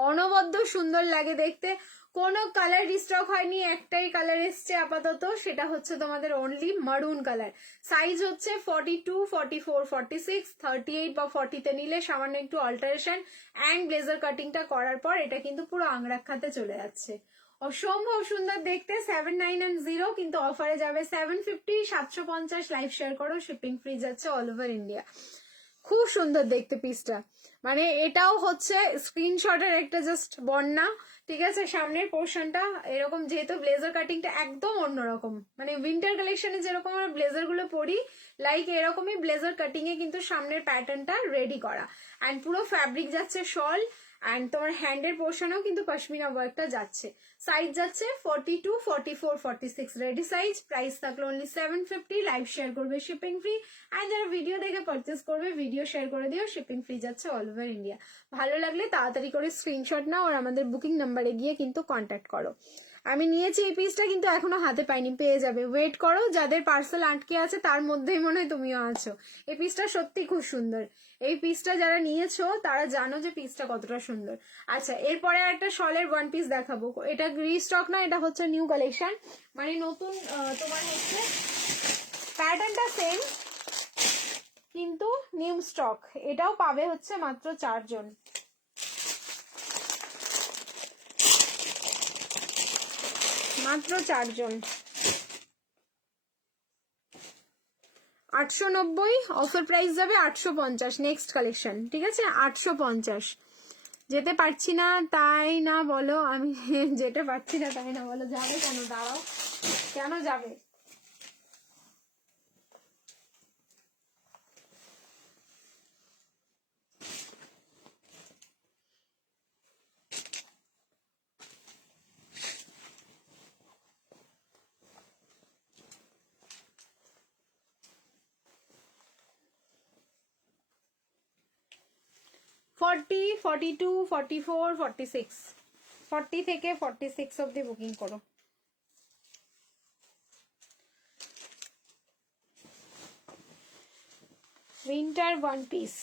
অনবদ্য সুন্দর লাগে দেখতে। কোনো কালার রিস্টক হয়নি, একটাই কালার এসছে আপাতত, সেটা হচ্ছে তোমাদের অনলি মারুন কালার। সাইজ হচ্ছে 42, 44, 46, 38 বা 40-তে নিলে সামান্য একটু অল্টারেশন অ্যান্ড ব্লেজার কাটিংটা করার পর এটা কিন্তু পুরো আংরাক্ষাতে চলে যাচ্ছে। অসম্ভব সুন্দর দেখতে, 790, কিন্তু অফারে যাবে 750, 750, লাইভ শেয়ার করো শিপিং ফ্রি যাচ্ছে অল ওভার ইন্ডিয়া। খুব সুন্দর দেখতে পিসটা, মানে এটাও হচ্ছে স্ক্রিনশটের একটা জাস্ট বন্যা, ঠিক আছে। সামনের পোর্শনটা এরকম, যেহেতু ব্লেজার কাটিংটা একদম অন্যরকম, মানে উইন্টার কালেকশনে যেরকম আমরা ব্লেজার গুলো পরি লাইক এরকমই ব্লেজার কাটিং এ কিন্তু সামনের প্যাটার্নটা রেডি করা, অ্যান্ড পুরো ফ্যাব্রিক যাচ্ছে শল, অ্যান্ড তোমার হ্যান্ডের পোর্শনেও কিন্তু পশমিনা ওয়ার্কটা যাচ্ছে। সাইজ যাচ্ছে 42, 44, 46, রেডি সাইজ। প্রাইস থাকলো অনলি 750, লাইভ শেয়ার করবে শিপিং ফ্রি, আর যারা ভিডিও দেখে পারচেস করবে ভিডিও শেয়ার করে দিও, শিপিং ফ্রি যাচ্ছে অল ওভার ইন্ডিয়া। ভালো লাগলে তাড়াতাড়ি করে স্ক্রিনশট নাও আর আমাদের বুকিং নাম্বারে গিয়ে কিন্তু কন্ট্যাক্ট করো। আমি নিয়েছি এই পিসটা, কিন্তু এখনো হাতে পাইনি, পেয়ে যাবে, ওয়েট করো। যাদের পার্সেল আটকে আছে তার মধ্যেই মনে হয় তুমিও আছো। এই পিসটা সত্যি খুব সুন্দর। এই পিসটা যারা নিয়েছো তারা জানো যে পিসটা কতটা সুন্দর। আচ্ছা, এরপরে একটা শলের ওয়ান পিস দেখাবো। এটা রিস্টক না, এটা হচ্ছে নিউ কালেকশন, মানে নতুন। তোমার হচ্ছে প্যাটার্নটা সেম কিন্তু নিউ স্টক। এটাও পাবে হচ্ছে মাত্র 4 জন। মাত্র 4 জন। 890, অফার প্রাইস যাবে 850। নেক্সট কালেকশন, ঠিক আছে? 850। যেতে পারছি না তাই না বলো, আমি যেতে পারছি না তাই না বলো, যাবে কেন? দাঁড়াও, কেন যাবে? ফর্টি, 42, 44, 46, 40 থেকে 46 অব্দি বুকিং করো। Winter one piece.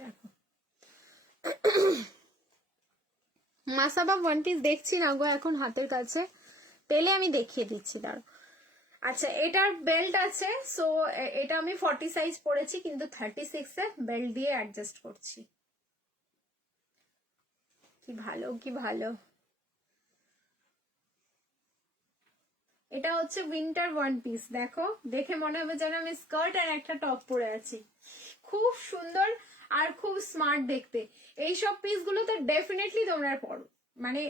দেখো, মাসাবা ওয়ান পিস দেখছি না গো এখন হাতের কাছে, পেলে আমি দেখিয়ে দিচ্ছি, দাঁড়ো। আচ্ছা, এটার বেল্ট আছে, সো এটা আমি 40 সাইজ পরেছি, কিন্তু 36 এ বেল্ট দিয়ে অ্যাডজাস্ট করছি। কি ভালো, কি ভালো। এটা হচ্ছে উইন্টার ওয়ান পিস। দেখো, দেখে মনে হবে যেন আমি স্কার্ট আর একটা টপ পরে আছি। খুব সুন্দর আর খুব স্মার্ট দেখতে। এইসব পিস গুলো তো ডেফিনেটলি তোমরা পরো, মানে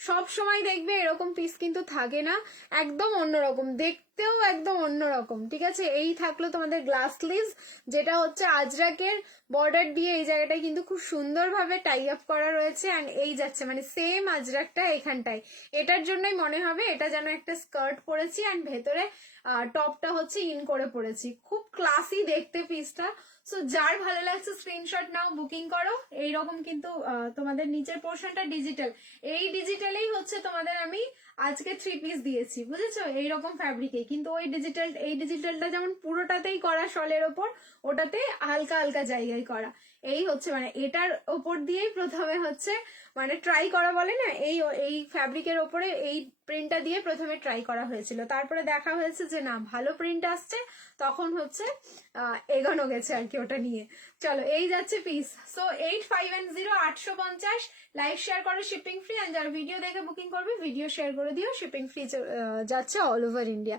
সব সময় দেখবে এরকম পিস কিন্তু থাকে না, একদম অন্যরকম দেখতেও, একদম অন্যরকম। ঠিক আছে, এই থাকলো তোমাদের গ্লাস স্লিভস, যেটা হচ্ছে আজরাকের বর্ডার দিয়ে এই জায়গাটায় কিন্তু খুব সুন্দরভাবে টাই আপ করা রয়েছে, অ্যান্ড এই যাচ্ছে মানে সেম আজরাকটা এখানটায়। এটার জন্যই মনে হবে এটা যেন একটা স্কার্ট পরেছি, অ্যান্ড ভেতরে টপটা হচ্ছে ইন করে পড়েছি। খুব ক্লাসি দেখতে পিসটা। সো যার ভালো লাগছে স্ক্রিনশট নাও, বুকিং করো। এইরকম কিন্তু তোমাদের নিচের পোর্শনটা ডিজিটাল, এই ডিজিটালেই হচ্ছে তোমাদের আমি আজকে 3 পিস দিয়েছি, বুঝেছো? এইরকম ফ্যাব্রিকে, কিন্তু ওই ডিজিটাল, এই ডিজিটালটা যেমন পুরোটাতেই করা শলের ওপর, ওটাতে হালকা হালকা জায়গায় করা। এই হচ্ছে মানে এটার ওপর দিয়েই প্রথমে হচ্ছে মানে ট্রাই করা বলে না, এই এই ফ্যাব্রিকের ওপরে এই প্রিন্টটা দিয়ে প্রথমে ট্রাই করা হয়েছিল, তারপরে দেখা হয়েছে যে না ভালো প্রিন্ট আসছে, তখন হচ্ছে এগোনো গেছে আর কি ওটা নিয়ে। চলো, এই যাচ্ছে পিস। সো 8510 850, লাইক শেয়ার করো, শিপিং ফ্রি। আর যারা ভিডিও দেখে বুকিং করবে ভিডিও শেয়ার করে দিও, শিপিং ফ্রি যাচ্ছে অল ওভার ইন্ডিয়া।